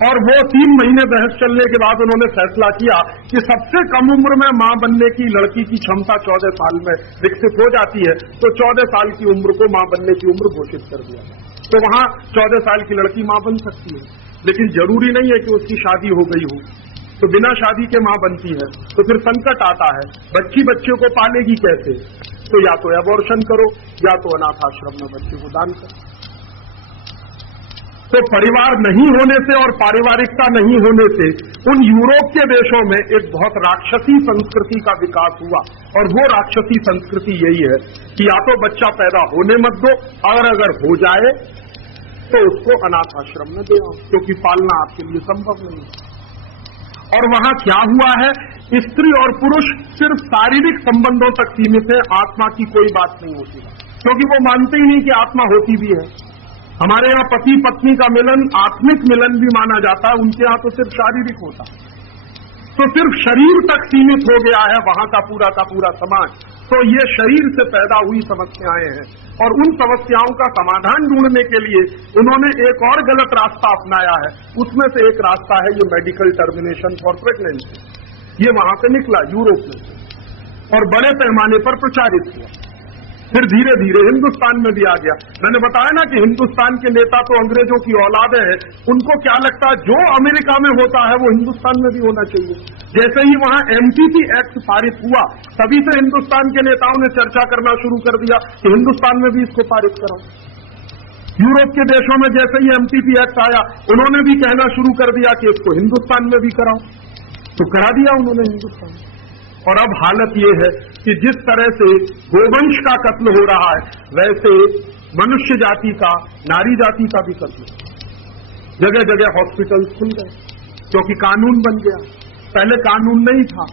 और वो 3 महीने बहस चलने के बाद उन्होंने फैसला किया कि सबसे कम उम्र में मां बनने की लड़की की क्षमता 14 साल में विकसित हो जाती है, तो 14 साल की उम्र को मां बनने की उम्र घोषित कर दिया। तो वहां 14 साल की लड़की मां बन सकती है, लेकिन जरूरी नहीं है कि उसकी शादी हो गई हो। तो बिना शादी के मां बनती है तो फिर संकट आता है, बच्चे को पालेगी कैसे? तो या तो एबॉर्शन करो या तो अनाथ आश्रम में बच्चे को दान करो। तो परिवार नहीं होने से और पारिवारिकता नहीं होने से उन यूरोप के देशों में एक बहुत राक्षसी संस्कृति का विकास हुआ। और वो राक्षसी संस्कृति यही है कि या तो बच्चा पैदा होने मत दो, और अगर हो जाए तो उसको अनाथ आश्रम में दे आओ, क्योंकि पालना आपके लिए संभव नहीं है। और वहां क्या हुआ है, स्त्री और पुरुष सिर्फ शारीरिक संबंधों तक सीमित है, आत्मा की कोई बात नहीं होती, क्योंकि वो मानते ही नहीं कि आत्मा होती भी है। हमारे यहाँ पति पत्नी का मिलन आत्मिक मिलन भी माना जाता है, उनके यहाँ तो सिर्फ शारीरिक होता है। तो सिर्फ शरीर तक सीमित हो गया है वहां का पूरा समाज। तो ये शरीर से पैदा हुई समस्याएं हैं, और उन समस्याओं का समाधान ढूंढने के लिए उन्होंने एक और गलत रास्ता अपनाया है। उसमें से एक रास्ता है ये मेडिकल टर्मिनेशन फॉर प्रेगनेंसी। ये वहां से निकला यूरोप में और बड़े पैमाने पर प्रचारित हुआ, फिर धीरे धीरे हिंदुस्तान में भी आ गया। मैंने बताया ना कि हिंदुस्तान के नेता तो अंग्रेजों की औलादे हैं, उनको क्या लगता है जो अमेरिका में होता है वो हिंदुस्तान में भी होना चाहिए। जैसे ही वहां MPP एक्ट पारित हुआ, तभी से हिंदुस्तान के नेताओं ने चर्चा करना शुरू कर दिया कि हिंदुस्तान में भी इसको पारित कराओ। यूरोप के देशों में जैसे ही MPP एक्ट आया, उन्होंने भी कहना शुरू कर दिया कि इसको हिंदुस्तान में भी कराओ, तो करा दिया उन्होंने हिंदुस्तान में। और अब हालत ये है कि जिस तरह से गोवंश का कत्ल हो रहा है, वैसे मनुष्य जाति का, नारी जाति का भी कत्ल। जगह जगह हॉस्पिटल खुल गए क्योंकि कानून बन गया। पहले कानून नहीं था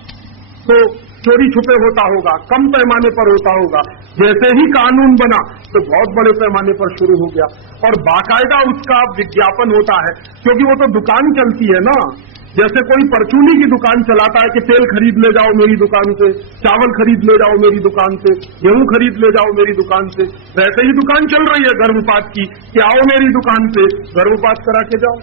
तो चोरी छुपे होता होगा, कम पैमाने पर होता होगा। जैसे ही कानून बना तो बहुत बड़े पैमाने पर शुरू हो गया, और बाकायदा उसका विज्ञापन होता है, क्योंकि वो तो दुकान चलती है ना। जैसे कोई परचूनी की दुकान चलाता है कि तेल खरीद ले जाओ मेरी दुकान से, चावल खरीद ले जाओ मेरी दुकान से, गेहूं खरीद ले जाओ मेरी दुकान से, वैसे ही दुकान चल रही है गर्भपात की कि आओ मेरी दुकान से गर्भपात करा के जाओ।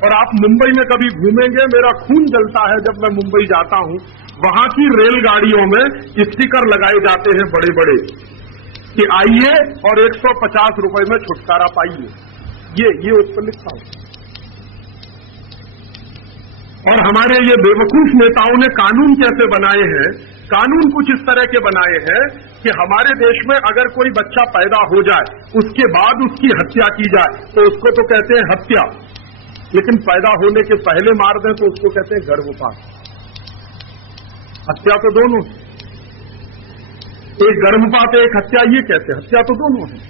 और आप मुंबई में कभी घूमेंगे, मेरा खून जलता है जब मैं मुंबई जाता हूं, वहां की रेलगाड़ियों में स्टिकर लगाए जाते हैं बड़े बड़े कि आइए और 150 रुपए में छुटकारा पाइए। ये उस पर लिखा हो। और हमारे ये बेवकूफ नेताओं ने कानून कैसे बनाए हैं, कानून कुछ इस तरह के बनाए हैं कि हमारे देश में अगर कोई बच्चा पैदा हो जाए उसके बाद उसकी हत्या की जाए तो उसको तो कहते हैं हत्या, लेकिन पैदा होने के पहले मार दें तो उसको कहते हैं गर्भपात। हत्या तो दोनों है, एक गर्भपात एक हत्या, ये कहते हैं हत्या तो दोनों है।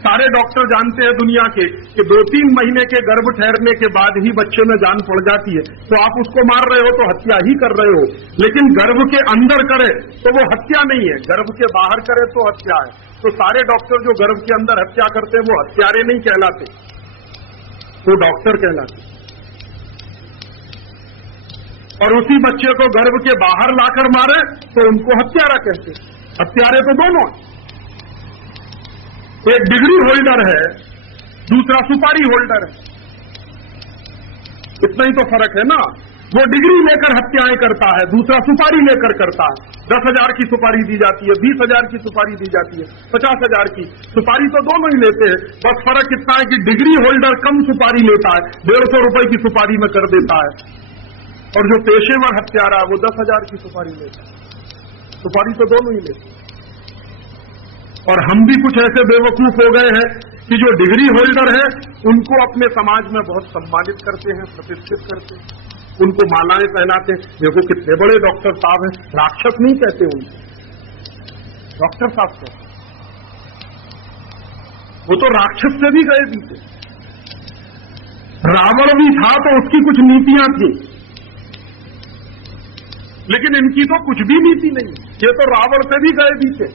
सारे डॉक्टर जानते हैं दुनिया के कि 2-3 महीने के गर्भ ठहरने के बाद ही बच्चे में जान पड़ जाती है, तो आप उसको मार रहे हो तो हत्या ही कर रहे हो। लेकिन गर्भ के अंदर करे तो वो हत्या नहीं है, गर्भ के बाहर करे तो हत्या है। तो सारे डॉक्टर जो गर्भ के अंदर हत्या करते हैं वो हत्यारे नहीं कहलाते, वो डॉक्टर कहलाते। और उसी बच्चे को गर्भ के बाहर लाकर मारे तो उनको हत्यारा कहते। हत्यारे तो दोनों हैं, एक डिग्री होल्डर है, दूसरा सुपारी होल्डर है, इतना ही तो फर्क है ना। वो डिग्री लेकर हत्याएं करता है, दूसरा सुपारी लेकर करता है। 10,000 की सुपारी दी जाती है, 20,000 की सुपारी दी जाती है, 50,000 की सुपारी तो दोनों ही लेते हैं। बस फर्क इतना है कि डिग्री होल्डर कम सुपारी लेता है, 150 रुपए की सुपारी में कर देता है, और जो पेशेवर हत्यारा वो 10,000 की सुपारी लेता है। सुपारी तो दोनों ही लेते हैं। और हम भी कुछ ऐसे बेवकूफ हो गए हैं कि जो डिग्री होल्डर है उनको अपने समाज में बहुत सम्मानित करते हैं, प्रतिष्ठित करते हैं, उनको मालाएं पहनाते हैं। देखो कितने बड़े डॉक्टर साहब हैं, राक्षस नहीं कहते उनको, डॉक्टर साहब कहते, वो तो राक्षस से भी गए बीते। रावण भी था तो उसकी कुछ नीतियां थी, लेकिन इनकी तो कुछ भी नीति नहीं, ये तो रावण से भी गए बीते।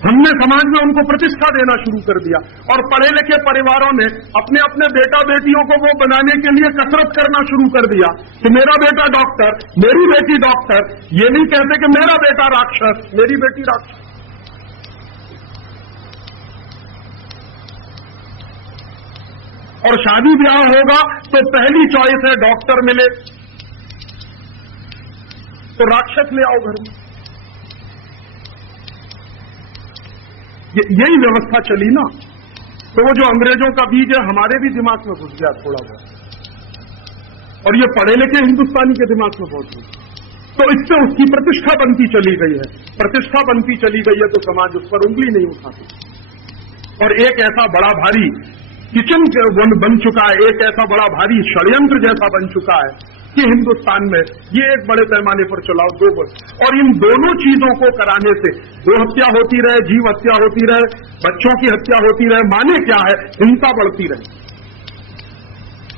हमने समाज में उनको प्रतिष्ठा देना शुरू कर दिया, और पढ़े लिखे परिवारों ने अपने अपने बेटा बेटियों को वो बनाने के लिए कसरत करना शुरू कर दिया कि मेरा बेटा डॉक्टर, मेरी बेटी डॉक्टर। ये नहीं कहते कि मेरा बेटा राक्षस, मेरी बेटी राक्षस। और शादी ब्याह होगा तो पहली चॉइस है डॉक्टर मिले तो राक्षस ले आओ घर में। यही व्यवस्था चली ना, तो वो जो अंग्रेजों का बीज है हमारे भी दिमाग में घुस गया थोड़ा बहुत, और ये पढ़े लिखे हिंदुस्तानी के दिमाग में बहुत घुस, तो इससे उसकी प्रतिष्ठा बनती चली गई है। प्रतिष्ठा बनती चली गई है तो समाज उस पर उंगली नहीं उठाती। और एक ऐसा बड़ा भारी किचन बन चुका है, एक ऐसा बड़ा भारी षड्यंत्र जैसा बन चुका है कि हिंदुस्तान में ये एक बड़े पैमाने पर चलाओ 2 वर्ष, और इन दोनों चीजों को कराने से गो हत्या होती रहे, जीव हत्या होती रहे, बच्चों की हत्या होती रहे, माने क्या है, हिंसा बढ़ती रहे।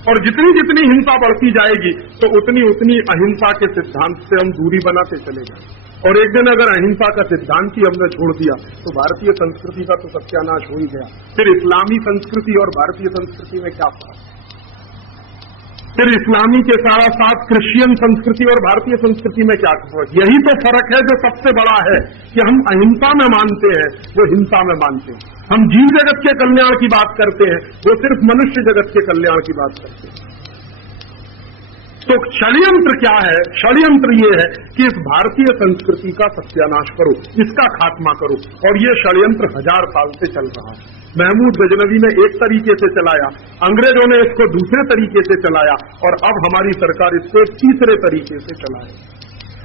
और जितनी जितनी हिंसा बढ़ती जाएगी तो उतनी उतनी अहिंसा के सिद्धांत से हम दूरी बनाते चले जाएंगे। और एक दिन अगर अहिंसा का सिद्धांत ही हमने छोड़ दिया तो भारतीय संस्कृति का तो सत्यानाश हो ही गया। फिर इस्लामी संस्कृति और भारतीय संस्कृति में क्या फर्क? फिर इस्लामी के साथ क्रिश्चियन संस्कृति और भारतीय संस्कृति में क्या फर्क? यही तो फर्क है जो सबसे बड़ा है कि हम अहिंसा में मानते हैं, वो हिंसा में मानते हैं। हम जीव जगत के कल्याण की बात करते हैं, वो सिर्फ मनुष्य जगत के कल्याण की बात करते हैं। तो षड्यंत्र क्या है? षड्यंत्र ये है कि इस भारतीय संस्कृति का सत्यानाश करो, इसका खात्मा करो, और ये षड्यंत्र 1000 साल से चल रहा है। महमूद गजनवी ने एक तरीके से चलाया, अंग्रेजों ने इसको दूसरे तरीके से चलाया, और अब हमारी सरकार इसको एक तीसरे तरीके से चलाए।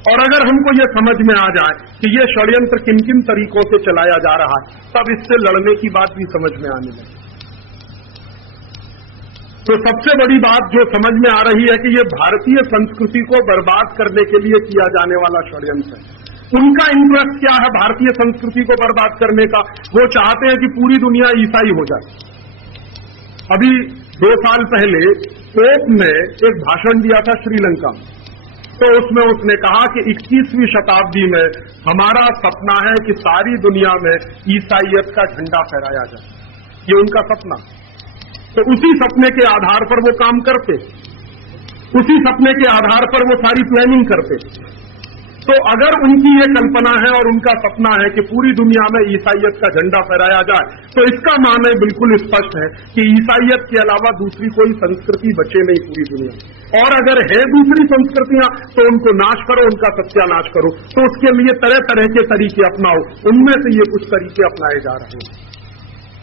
और अगर हमको ये समझ में आ जाए कि ये षड्यंत्र किन किन तरीकों से चलाया जा रहा है, तब इससे लड़ने की बात भी समझ में आने लगे। तो सबसे बड़ी बात जो समझ में आ रही है कि ये भारतीय संस्कृति को बर्बाद करने के लिए किया जाने वाला षड्यंत्र है। उनका इंटरेस्ट क्या है भारतीय संस्कृति को बर्बाद करने का? वो चाहते हैं कि पूरी दुनिया ईसाई हो जाए। अभी 2 साल पहले पोप ने एक भाषण दिया था श्रीलंका में, तो उसमें उसने कहा कि 21वीं शताब्दी में हमारा सपना है कि सारी दुनिया में ईसाइयत का झंडा फहराया जाए। ये उनका सपना। तो उसी सपने के आधार पर वो काम करते, उसी सपने के आधार पर वो सारी प्लानिंग करते। तो अगर उनकी ये कल्पना है और उनका सपना है कि पूरी दुनिया में ईसाइयत का झंडा फहराया जाए, तो इसका माने बिल्कुल स्पष्ट है कि ईसाइयत के अलावा दूसरी कोई संस्कृति बचे नहीं पूरी दुनिया। और अगर है दूसरी संस्कृतियां तो उनको नाश करो, उनका सत्यानाश करो। तो उसके लिए तरह तरह के तरीके अपनाओ। उनमें से ये कुछ तरीके अपनाए जा रहे हैं।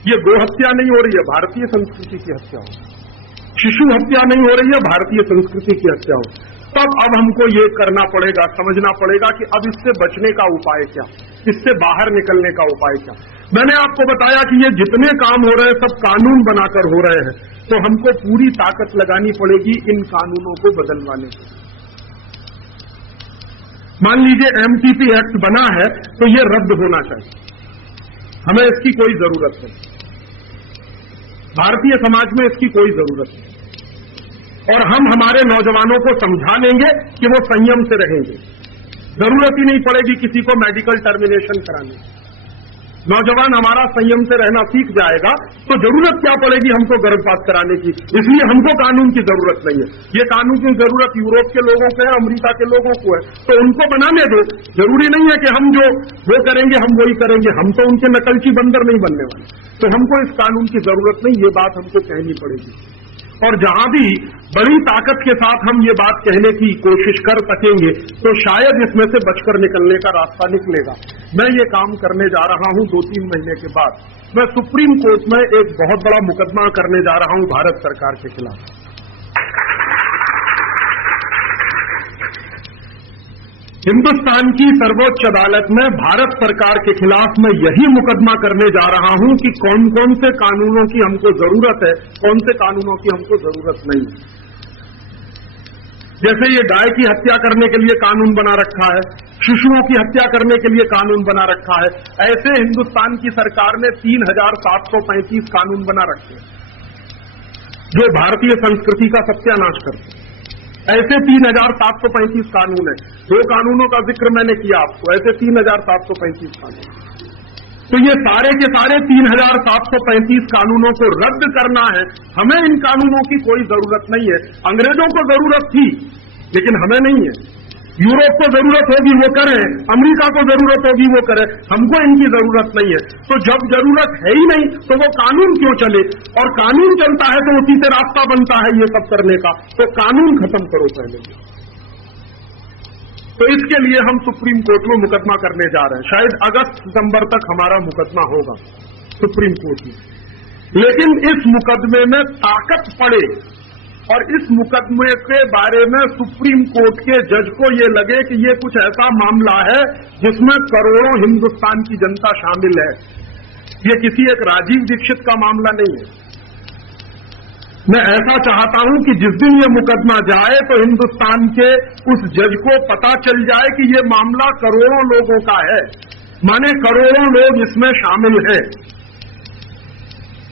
ये गो हत्या नहीं हो रही है, भारतीय संस्कृति की हत्या हो। शिशु हत्या नहीं हो रही है, भारतीय संस्कृति की हत्या हो। तब अब हमको ये करना पड़ेगा, समझना पड़ेगा कि अब इससे बचने का उपाय क्या, इससे बाहर निकलने का उपाय क्या। मैंने आपको बताया कि ये जितने काम हो रहे हैं सब कानून बनाकर हो रहे हैं, तो हमको पूरी ताकत लगानी पड़ेगी इन कानूनों को बदलवाने के लिए। मान लीजिए एमटीपी एक्ट बना है तो ये रद्द होना चाहिए, हमें इसकी कोई जरूरत नहीं, भारतीय समाज में इसकी कोई जरूरत नहीं। और हम हमारे नौजवानों को समझा लेंगे कि वो संयम से रहेंगे, जरूरत ही नहीं पड़ेगी किसी को मेडिकल टर्मिनेशन कराने। नौजवान हमारा संयम से रहना सीख जाएगा तो जरूरत क्या पड़ेगी हमको गर्भपात कराने की। इसलिए हमको कानून की जरूरत नहीं है। ये कानून की जरूरत यूरोप के लोगों को है, अमेरिका के लोगों को है, तो उनको बनाने दो। जरूरी नहीं है कि हम जो वो करेंगे हम वही करेंगे, हम तो उनके नकलची बंदर नहीं बनने वाले। तो हमको इस कानून की जरूरत नहीं, ये बात हमको कहनी पड़ेगी। और जहां भी बड़ी ताकत के साथ हम ये बात कहने की कोशिश कर सकेंगे तो शायद इसमें से बचकर निकलने का रास्ता निकलेगा। मैं ये काम करने जा रहा हूं 2-3 महीने के बाद। मैं सुप्रीम कोर्ट में एक बहुत बड़ा मुकदमा करने जा रहा हूं भारत सरकार के खिलाफ। हिंदुस्तान की सर्वोच्च अदालत में भारत सरकार के खिलाफ मैं यही मुकदमा करने जा रहा हूं कि कौन कौन से कानूनों की हमको जरूरत है, कौन से कानूनों की हमको जरूरत नहीं। जैसे ये गाय की हत्या करने के लिए कानून बना रखा है, शिशुओं की हत्या करने के लिए कानून बना रखा है, ऐसे हिंदुस्तान की सरकार ने 3735 कानून बना रखे हैं जो भारतीय संस्कृति का सत्यानाश करते हैं। ऐसे 3735 कानून है। 2 कानूनों का जिक्र मैंने किया आपको, ऐसे 3735 कानून। तो ये सारे के सारे 3735 कानूनों को रद्द करना है। हमें इन कानूनों की कोई जरूरत नहीं है। अंग्रेजों को जरूरत थी लेकिन हमें नहीं है। यूरोप को जरूरत होगी वो करें, अमेरिका को जरूरत होगी वो करें, हमको इनकी जरूरत नहीं है। तो जब जरूरत है ही नहीं तो वो कानून क्यों चले? और कानून चलता है तो उसी से रास्ता बनता है ये सब करने का। तो कानून खत्म करो पहले। तो इसके लिए हम सुप्रीम कोर्ट में मुकदमा करने जा रहे हैं। शायद अगस्त-सितंबर तक हमारा मुकदमा होगा सुप्रीम कोर्ट में। लेकिन इस मुकदमे में ताकत पड़े और इस मुकदमे के बारे में सुप्रीम कोर्ट के जज को ये लगे कि ये कुछ ऐसा मामला है जिसमें करोड़ों हिंदुस्तान की जनता शामिल है, ये किसी एक राजीव दीक्षित का मामला नहीं है। मैं ऐसा चाहता हूं कि जिस दिन ये मुकदमा जाए तो हिंदुस्तान के उस जज को पता चल जाए कि ये मामला करोड़ों लोगों का है, माने करोड़ों लोग इसमें शामिल हैं।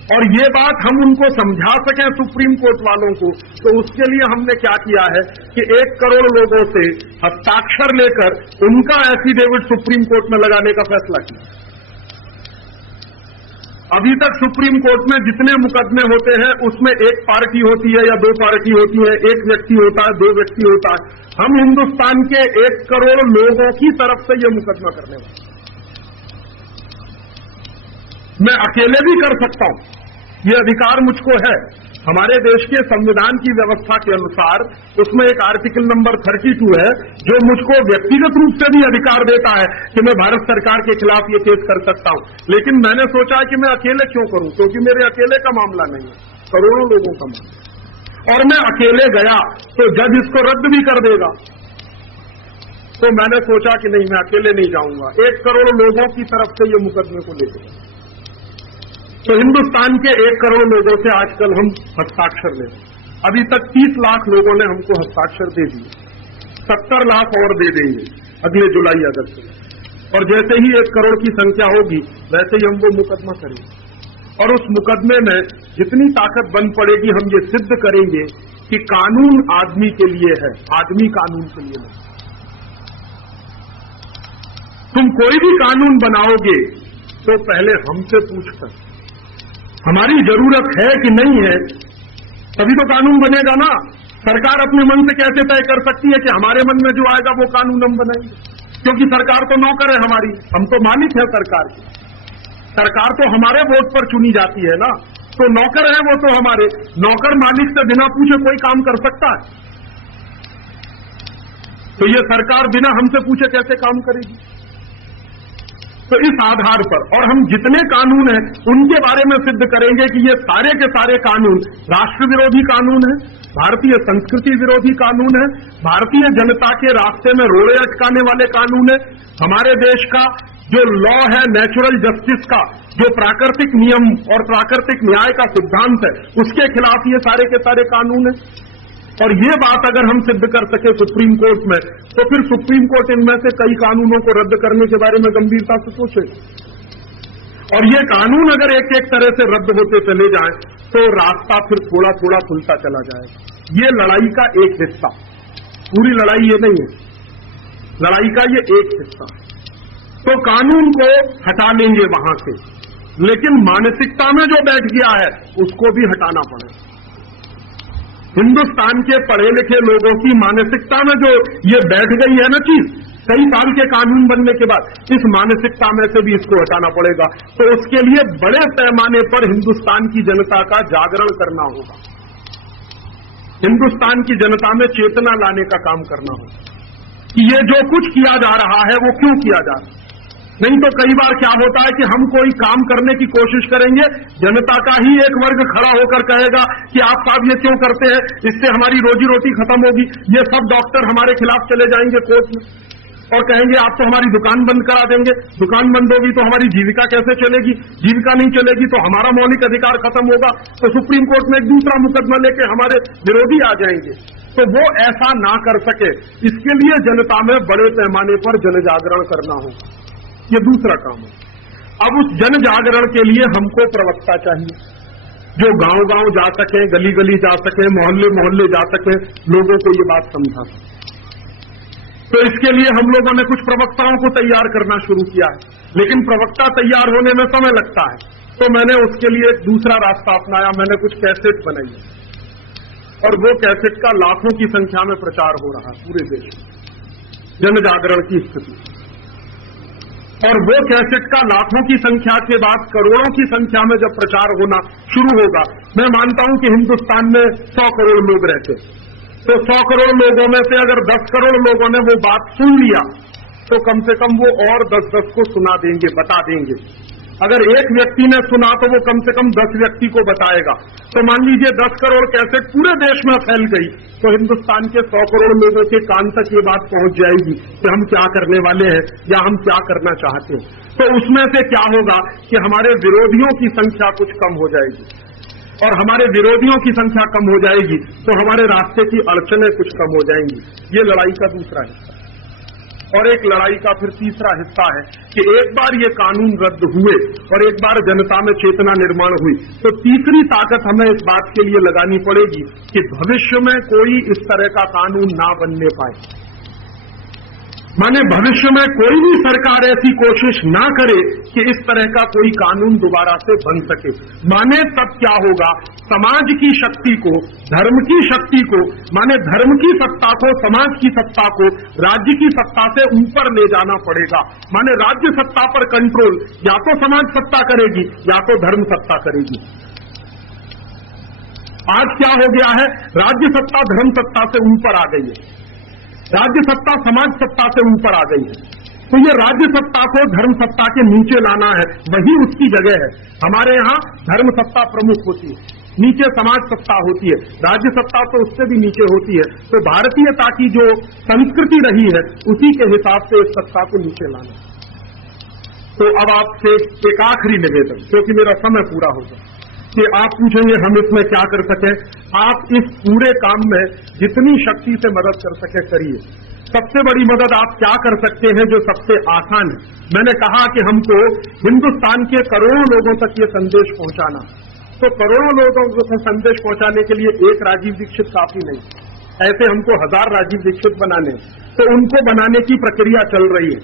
और ये बात हम उनको समझा सकें सुप्रीम कोर्ट वालों को, तो उसके लिए हमने क्या किया है कि 1 करोड़ लोगों से हस्ताक्षर लेकर उनका एफिडेविट सुप्रीम कोर्ट में लगाने का फैसला किया। अभी तक सुप्रीम कोर्ट में जितने मुकदमे होते हैं उसमें 1 पार्टी होती है या 2 पार्टी होती है, 1 व्यक्ति होता है, 2 व्यक्ति होता है। हम हिंदुस्तान के 1 करोड़ लोगों की तरफ से ये मुकदमा करने वाले। मैं अकेले भी कर सकता हूं, ये अधिकार मुझको है। हमारे देश के संविधान की व्यवस्था के अनुसार उसमें एक आर्टिकल नंबर 32 है जो मुझको व्यक्तिगत रूप से भी अधिकार देता है कि मैं भारत सरकार के खिलाफ ये केस कर सकता हूं। लेकिन मैंने सोचा कि मैं अकेले क्यों करूं, क्योंकि मेरे अकेले का मामला नहीं है, करोड़ों लोगों का मामला। और मैं अकेले गया तो जज इसको रद्द भी कर देगा। तो मैंने सोचा कि नहीं, मैं अकेले नहीं जाऊंगा, 1 करोड़ लोगों की तरफ से ये मुकदमे को लेकर। तो हिंदुस्तान के 1 करोड़ लोगों से आजकल हम हस्ताक्षर लेते हैं। अभी तक 30 लाख लोगों ने हमको हस्ताक्षर दे दिए, 70 लाख और दे देंगे अगले जुलाई अगस्त में। और जैसे ही 1 करोड़ की संख्या होगी वैसे ही हम वो मुकदमा करेंगे। और उस मुकदमे में जितनी ताकत बन पड़ेगी हम ये सिद्ध करेंगे कि कानून आदमी के लिए है, आदमी कानून के लिए नहीं। तुम कोई भी कानून बनाओगे तो पहले हमसे पूछकर, हमारी जरूरत है कि नहीं है, तभी तो कानून बनेगा ना। सरकार अपने मन से कैसे तय कर सकती है कि हमारे मन में जो आएगा वो कानून हम बनाएंगे? क्योंकि सरकार तो नौकर है हमारी, हम तो मालिक है सरकार के। सरकार तो हमारे वोट पर चुनी जाती है ना, तो नौकर है वो तो हमारे। नौकर मालिक से बिना पूछे कोई काम कर सकता है? तो ये सरकार बिना हमसे पूछे कैसे काम करेगी? तो इस आधार पर और हम जितने कानून हैं उनके बारे में सिद्ध करेंगे कि ये सारे के सारे कानून राष्ट्र विरोधी कानून है, भारतीय संस्कृति विरोधी कानून है, भारतीय जनता के रास्ते में रोड़े अटकाने वाले कानून है। हमारे देश का जो लॉ है, नेचुरल जस्टिस का जो प्राकृतिक नियम और प्राकृतिक न्याय का सिद्धांत है, उसके खिलाफ ये सारे के सारे कानून है। और ये बात अगर हम सिद्ध कर सके सुप्रीम कोर्ट में, तो फिर सुप्रीम कोर्ट इनमें से कई कानूनों को रद्द करने के बारे में गंभीरता से सोचे। और ये कानून अगर एक एक तरह से रद्द होते चले जाएं, तो रास्ता फिर थोड़ा थोड़ा खुलता चला जाएगा। ये लड़ाई का एक हिस्सा, पूरी लड़ाई ये नहीं है, लड़ाई का ये एक हिस्सा। तो कानून को हटा लेंगे वहां से, लेकिन मानसिकता में जो बैठ गया है उसको भी हटाना पड़ेगा। हिंदुस्तान के पढ़े लिखे लोगों की मानसिकता में जो ये बैठ गई है ना चीज, कई साल के कानून बनने के बाद, इस मानसिकता में से भी इसको हटाना पड़ेगा। तो उसके लिए बड़े पैमाने पर हिंदुस्तान की जनता का जागरण करना होगा, हिंदुस्तान की जनता में चेतना लाने का काम करना होगा कि ये जो कुछ किया जा रहा है वो क्यों किया जा रहा है। नहीं तो कई बार क्या होता है कि हम कोई काम करने की कोशिश करेंगे, जनता का ही एक वर्ग खड़ा होकर कहेगा कि आप साहब ये क्यों करते हैं, इससे हमारी रोजी रोटी खत्म होगी। ये सब डॉक्टर हमारे खिलाफ चले जाएंगे कोर्ट में और कहेंगे आप तो हमारी दुकान बंद करा देंगे, दुकान बंद होगी तो हमारी जीविका कैसे चलेगी, जीविका नहीं चलेगी तो हमारा मौलिक अधिकार खत्म होगा। तो सुप्रीम कोर्ट में एक दूसरा मुकदमा लेके हमारे विरोधी आ जाएंगे। तो वो ऐसा ना कर सके, इसके लिए जनता में बड़े पैमाने पर जन जागरण करना होगा, ये दूसरा काम है। अब उस जन जागरण के लिए हमको प्रवक्ता चाहिए जो गांव गांव जा सके, गली गली जा सके, मोहल्ले मोहल्ले जा सके, लोगों को ये बात समझा सके। तो इसके लिए हम लोगों ने कुछ प्रवक्ताओं को तैयार करना शुरू किया है, लेकिन प्रवक्ता तैयार होने में समय लगता है। तो मैंने उसके लिए एक दूसरा रास्ता अपनाया, मैंने कुछ कैसेट बनाई और वो कैसेट का लाखों की संख्या में प्रचार हो रहा है पूरे देश में, जन जागरण की स्थिति। और वो कैसेट का लाखों की संख्या के बाद करोड़ों की संख्या में जब प्रचार होना शुरू होगा, मैं मानता हूं कि हिंदुस्तान में 100 करोड़ लोग रहते, तो 100 करोड़ लोगों में से अगर 10 करोड़ लोगों ने वो बात सुन लिया, तो कम से कम वो और 10-10 को सुना देंगे, बता देंगे। अगर एक व्यक्ति ने सुना तो वो कम से कम 10 व्यक्ति को बताएगा। तो मान लीजिए 10 करोड़ कैसेट पूरे देश में फैल गई, तो हिंदुस्तान के 100 करोड़ लोगों के कान तक ये बात पहुंच जाएगी कि हम क्या करने वाले हैं या हम क्या करना चाहते हैं। तो उसमें से क्या होगा कि हमारे विरोधियों की संख्या कुछ कम हो जाएगी, और हमारे विरोधियों की संख्या कम हो जाएगी तो हमारे रास्ते की अड़चनें कुछ कम हो जाएंगी। ये लड़ाई का दूसरा हिस्सा। और एक लड़ाई का फिर तीसरा हिस्सा है कि एक बार ये कानून रद्द हुए और एक बार जनता में चेतना निर्माण हुई, तो तीसरी ताकत हमें इस बात के लिए लगानी पड़ेगी कि भविष्य में कोई इस तरह का कानून ना बनने पाए। माने भविष्य में कोई भी सरकार ऐसी कोशिश ना करे कि इस तरह का कोई कानून दोबारा से बन सके। माने तब क्या होगा, समाज की शक्ति को, धर्म की शक्ति को, माने धर्म की सत्ता को, समाज की सत्ता को राज्य की सत्ता से ऊपर ले जाना पड़ेगा। माने राज्य सत्ता पर कंट्रोल या तो समाज सत्ता करेगी या तो धर्म सत्ता करेगी। आज क्या हो गया है, राज्य सत्ता धर्म सत्ता से ऊपर आ गई है, राज्य सत्ता समाज सत्ता से ऊपर आ गई है। तो ये राज्य सत्ता को धर्म सत्ता के नीचे लाना है, वही उसकी जगह है। हमारे यहाँ धर्म सत्ता प्रमुख होती है, नीचे समाज सत्ता होती है, राज्य सत्ता तो उससे भी नीचे होती है। तो भारतीयता की जो संस्कृति रही है उसी के हिसाब से इस सत्ता को नीचे लाना। तो अब आपसे एक आखिरी निवेदन, क्योंकि मेरा समय पूरा हो गया, कि आप पूछेंगे हम इसमें क्या कर सकें। आप इस पूरे काम में जितनी शक्ति से मदद कर सके करिए। सबसे बड़ी मदद आप क्या कर सकते हैं, जो सबसे आसान है। मैंने कहा कि हमको हिंदुस्तान के करोड़ों लोगों तक ये संदेश पहुंचाना, तो करोड़ों लोगों को संदेश पहुंचाने के लिए एक राजीव दीक्षित काफी नहीं, ऐसे हमको 1000 राजीव दीक्षित बनाने, तो उनको बनाने की प्रक्रिया चल रही है।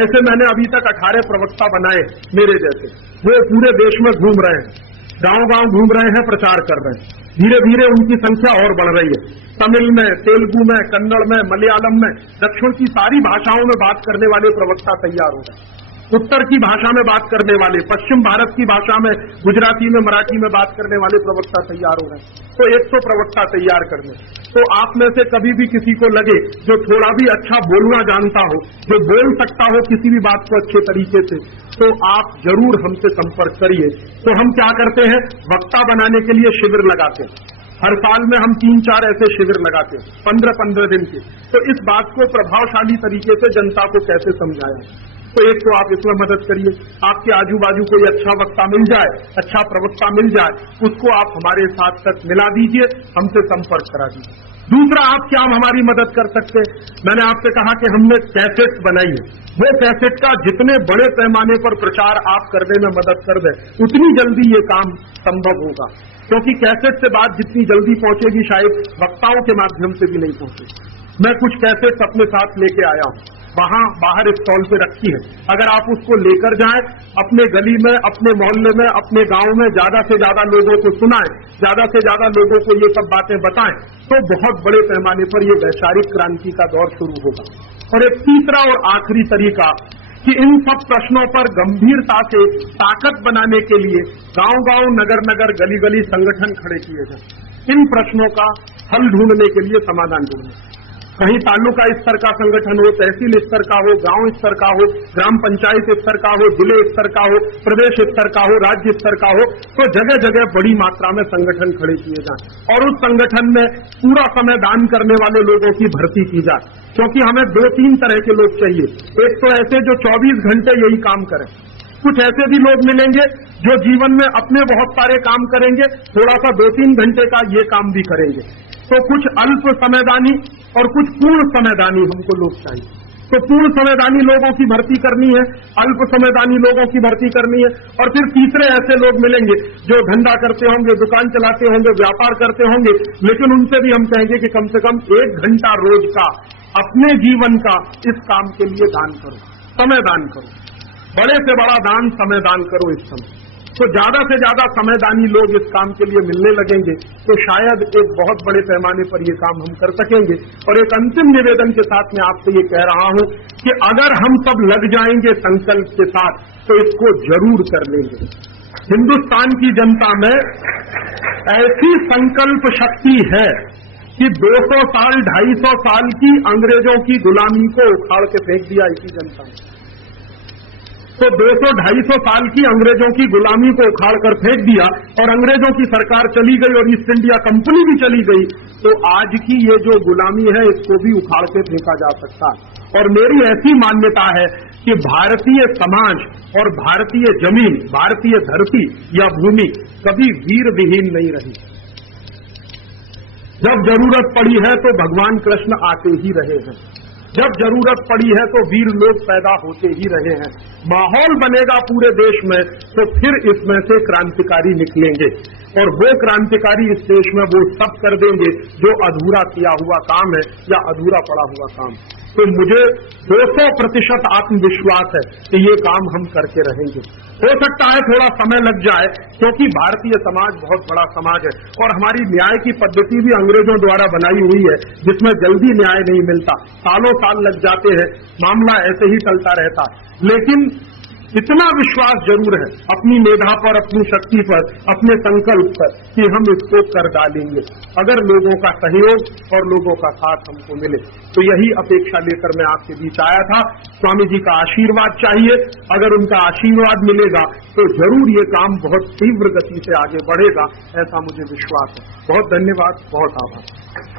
ऐसे मैंने अभी तक 18 प्रवक्ता बनाए मेरे जैसे, वो पूरे देश में घूम रहे हैं। गांव-गांव घूम रहे हैं, प्रचार कर रहे हैं। धीरे धीरे उनकी संख्या और बढ़ रही है। तमिल में, तेलुगु में, कन्नड़ में, मलयालम में, दक्षिण की सारी भाषाओं में बात करने वाले प्रवक्ता तैयार हो गए। उत्तर की भाषा में बात करने वाले, पश्चिम भारत की भाषा में, गुजराती में, मराठी में बात करने वाले प्रवक्ता तैयार हो गए। तो 100 प्रवक्ता तैयार करने। तो आप में से कभी भी किसी को लगे जो थोड़ा भी अच्छा बोलना जानता हो, जो बोल सकता हो किसी भी बात को अच्छे तरीके से, तो आप जरूर हमसे संपर्क करिए। तो हम क्या करते हैं, वक्ता बनाने के लिए शिविर लगाते हैं। हर साल में हम 3-4 ऐसे शिविर लगाते हैं, 15-15 दिन के। तो इस बात को प्रभावशाली तरीके से जनता को कैसे समझाया, तो एक तो आप इसमें मदद करिए। आपके आजू बाजू कोई अच्छा वक्ता मिल जाए, अच्छा प्रवक्ता मिल जाए, उसको आप हमारे साथ तक मिला दीजिए, हमसे संपर्क करा दीजिए। दूसरा, आप क्या हमारी मदद कर सकते हैं, मैंने आपसे कहा कि हमने कैसेट बनाई है। वो कैसेट का जितने बड़े पैमाने पर प्रचार आप करने में मदद कर दें, उतनी जल्दी ये काम संभव होगा। क्योंकि कैसेट से बात जितनी जल्दी पहुंचेगी, शायद वक्ताओं के माध्यम से भी नहीं पहुंचेगी। मैं कुछ कैसेट अपने साथ लेके आया हूं, वहां बाहर स्टॉल पे रखी है। अगर आप उसको लेकर जाएं, अपने गली में, अपने मोहल्ले में, अपने गांव में ज्यादा से ज्यादा लोगों को सुनाएं, ज्यादा से ज्यादा लोगों को ये सब बातें बताएं, तो बहुत बड़े पैमाने पर ये वैचारिक क्रांति का दौर शुरू होगा। और एक तीसरा और आखिरी तरीका कि इन सब प्रश्नों पर गंभीरता से ताकत बनाने के लिए गांव-गांव, नगर-नगर, गली-गली संगठन खड़े किए जाएं। इन प्रश्नों का हल ढूंढने के लिए, समाधान ढूंढने, कहीं तालुका स्तर का संगठन हो, तहसील स्तर का हो, गांव स्तर का हो, ग्राम पंचायत स्तर का हो, जिले स्तर का हो, प्रदेश स्तर का हो, राज्य स्तर का हो, तो जगह जगह बड़ी मात्रा में संगठन खड़े किए जाएं। और उस संगठन में पूरा समय दान करने वाले लोगों की भर्ती की जाए। क्योंकि हमें 2-3 तरह के लोग चाहिए। एक तो ऐसे जो 24 घंटे यही काम करें, कुछ ऐसे भी लोग मिलेंगे जो जीवन में अपने बहुत सारे काम करेंगे, थोड़ा सा 2-3 घंटे का ये काम भी करेंगे। तो कुछ अल्प समयदानी और कुछ पूर्ण समयदानी हमको लोग चाहिए। तो पूर्ण समयदानी लोगों की भर्ती करनी है, अल्प समयदानी लोगों की भर्ती करनी है, और फिर तीसरे ऐसे लोग मिलेंगे जो धंधा करते होंगे, दुकान चलाते होंगे, व्यापार करते होंगे, लेकिन उनसे भी हम कहेंगे कि कम से कम 1 घंटा रोज का अपने जीवन का इस काम के लिए दान करो, समय दान करो। बड़े से बड़ा दान समय दान करो इस समय। तो ज्यादा से ज्यादा समयदानी लोग इस काम के लिए मिलने लगेंगे, तो शायद एक बहुत बड़े पैमाने पर ये काम हम कर सकेंगे। और एक अंतिम निवेदन के साथ मैं आपसे ये कह रहा हूं कि अगर हम सब लग जाएंगे संकल्प के साथ, तो इसको जरूर कर लेंगे। हिंदुस्तान की जनता में ऐसी संकल्प शक्ति है कि 200 साल, 250 साल की अंग्रेजों की गुलामी को उखाड़ के फेंक दिया इसी जनता ने। तो 200-250 साल की अंग्रेजों की गुलामी को उखाड़ कर फेंक दिया, और अंग्रेजों की सरकार चली गई और ईस्ट इंडिया कंपनी भी चली गई। तो आज की ये जो गुलामी है, इसको भी उखाड़ के फेंका जा सकता है। और मेरी ऐसी मान्यता है कि भारतीय समाज और भारतीय जमीन, भारतीय धरती या भूमि कभी वीर विहीन नहीं रही। जब जरूरत पड़ी है तो भगवान कृष्ण आते ही रहे हैं, जब जरूरत पड़ी है तो वीर लोग पैदा होते ही रहे हैं। माहौल बनेगा पूरे देश में तो फिर इसमें से क्रांतिकारी निकलेंगे, और वो क्रांतिकारी इस देश में वो सब कर देंगे जो अधूरा किया हुआ काम है या अधूरा पड़ा हुआ काम। तो मुझे 200% आत्मविश्वास है कि ये काम हम करके रहेंगे। हो सकता है थोड़ा समय लग जाए, क्योंकि भारतीय समाज बहुत बड़ा समाज है, और हमारी न्याय की पद्धति भी अंग्रेजों द्वारा बनाई हुई है, जिसमें जल्दी न्याय नहीं मिलता, सालों साल लग जाते हैं, मामला ऐसे ही चलता रहता। लेकिन इतना विश्वास जरूर है अपनी मेधा पर, अपनी शक्ति पर, अपने संकल्प पर कि हम इसको कर डालेंगे, अगर लोगों का सहयोग और लोगों का साथ हमको मिले। तो यही अपेक्षा लेकर मैं आपके बीच आया था। स्वामी जी का आशीर्वाद चाहिए। अगर उनका आशीर्वाद मिलेगा तो जरूर ये काम बहुत तीव्र गति से आगे बढ़ेगा, ऐसा मुझे विश्वास है। बहुत धन्यवाद, बहुत आभार।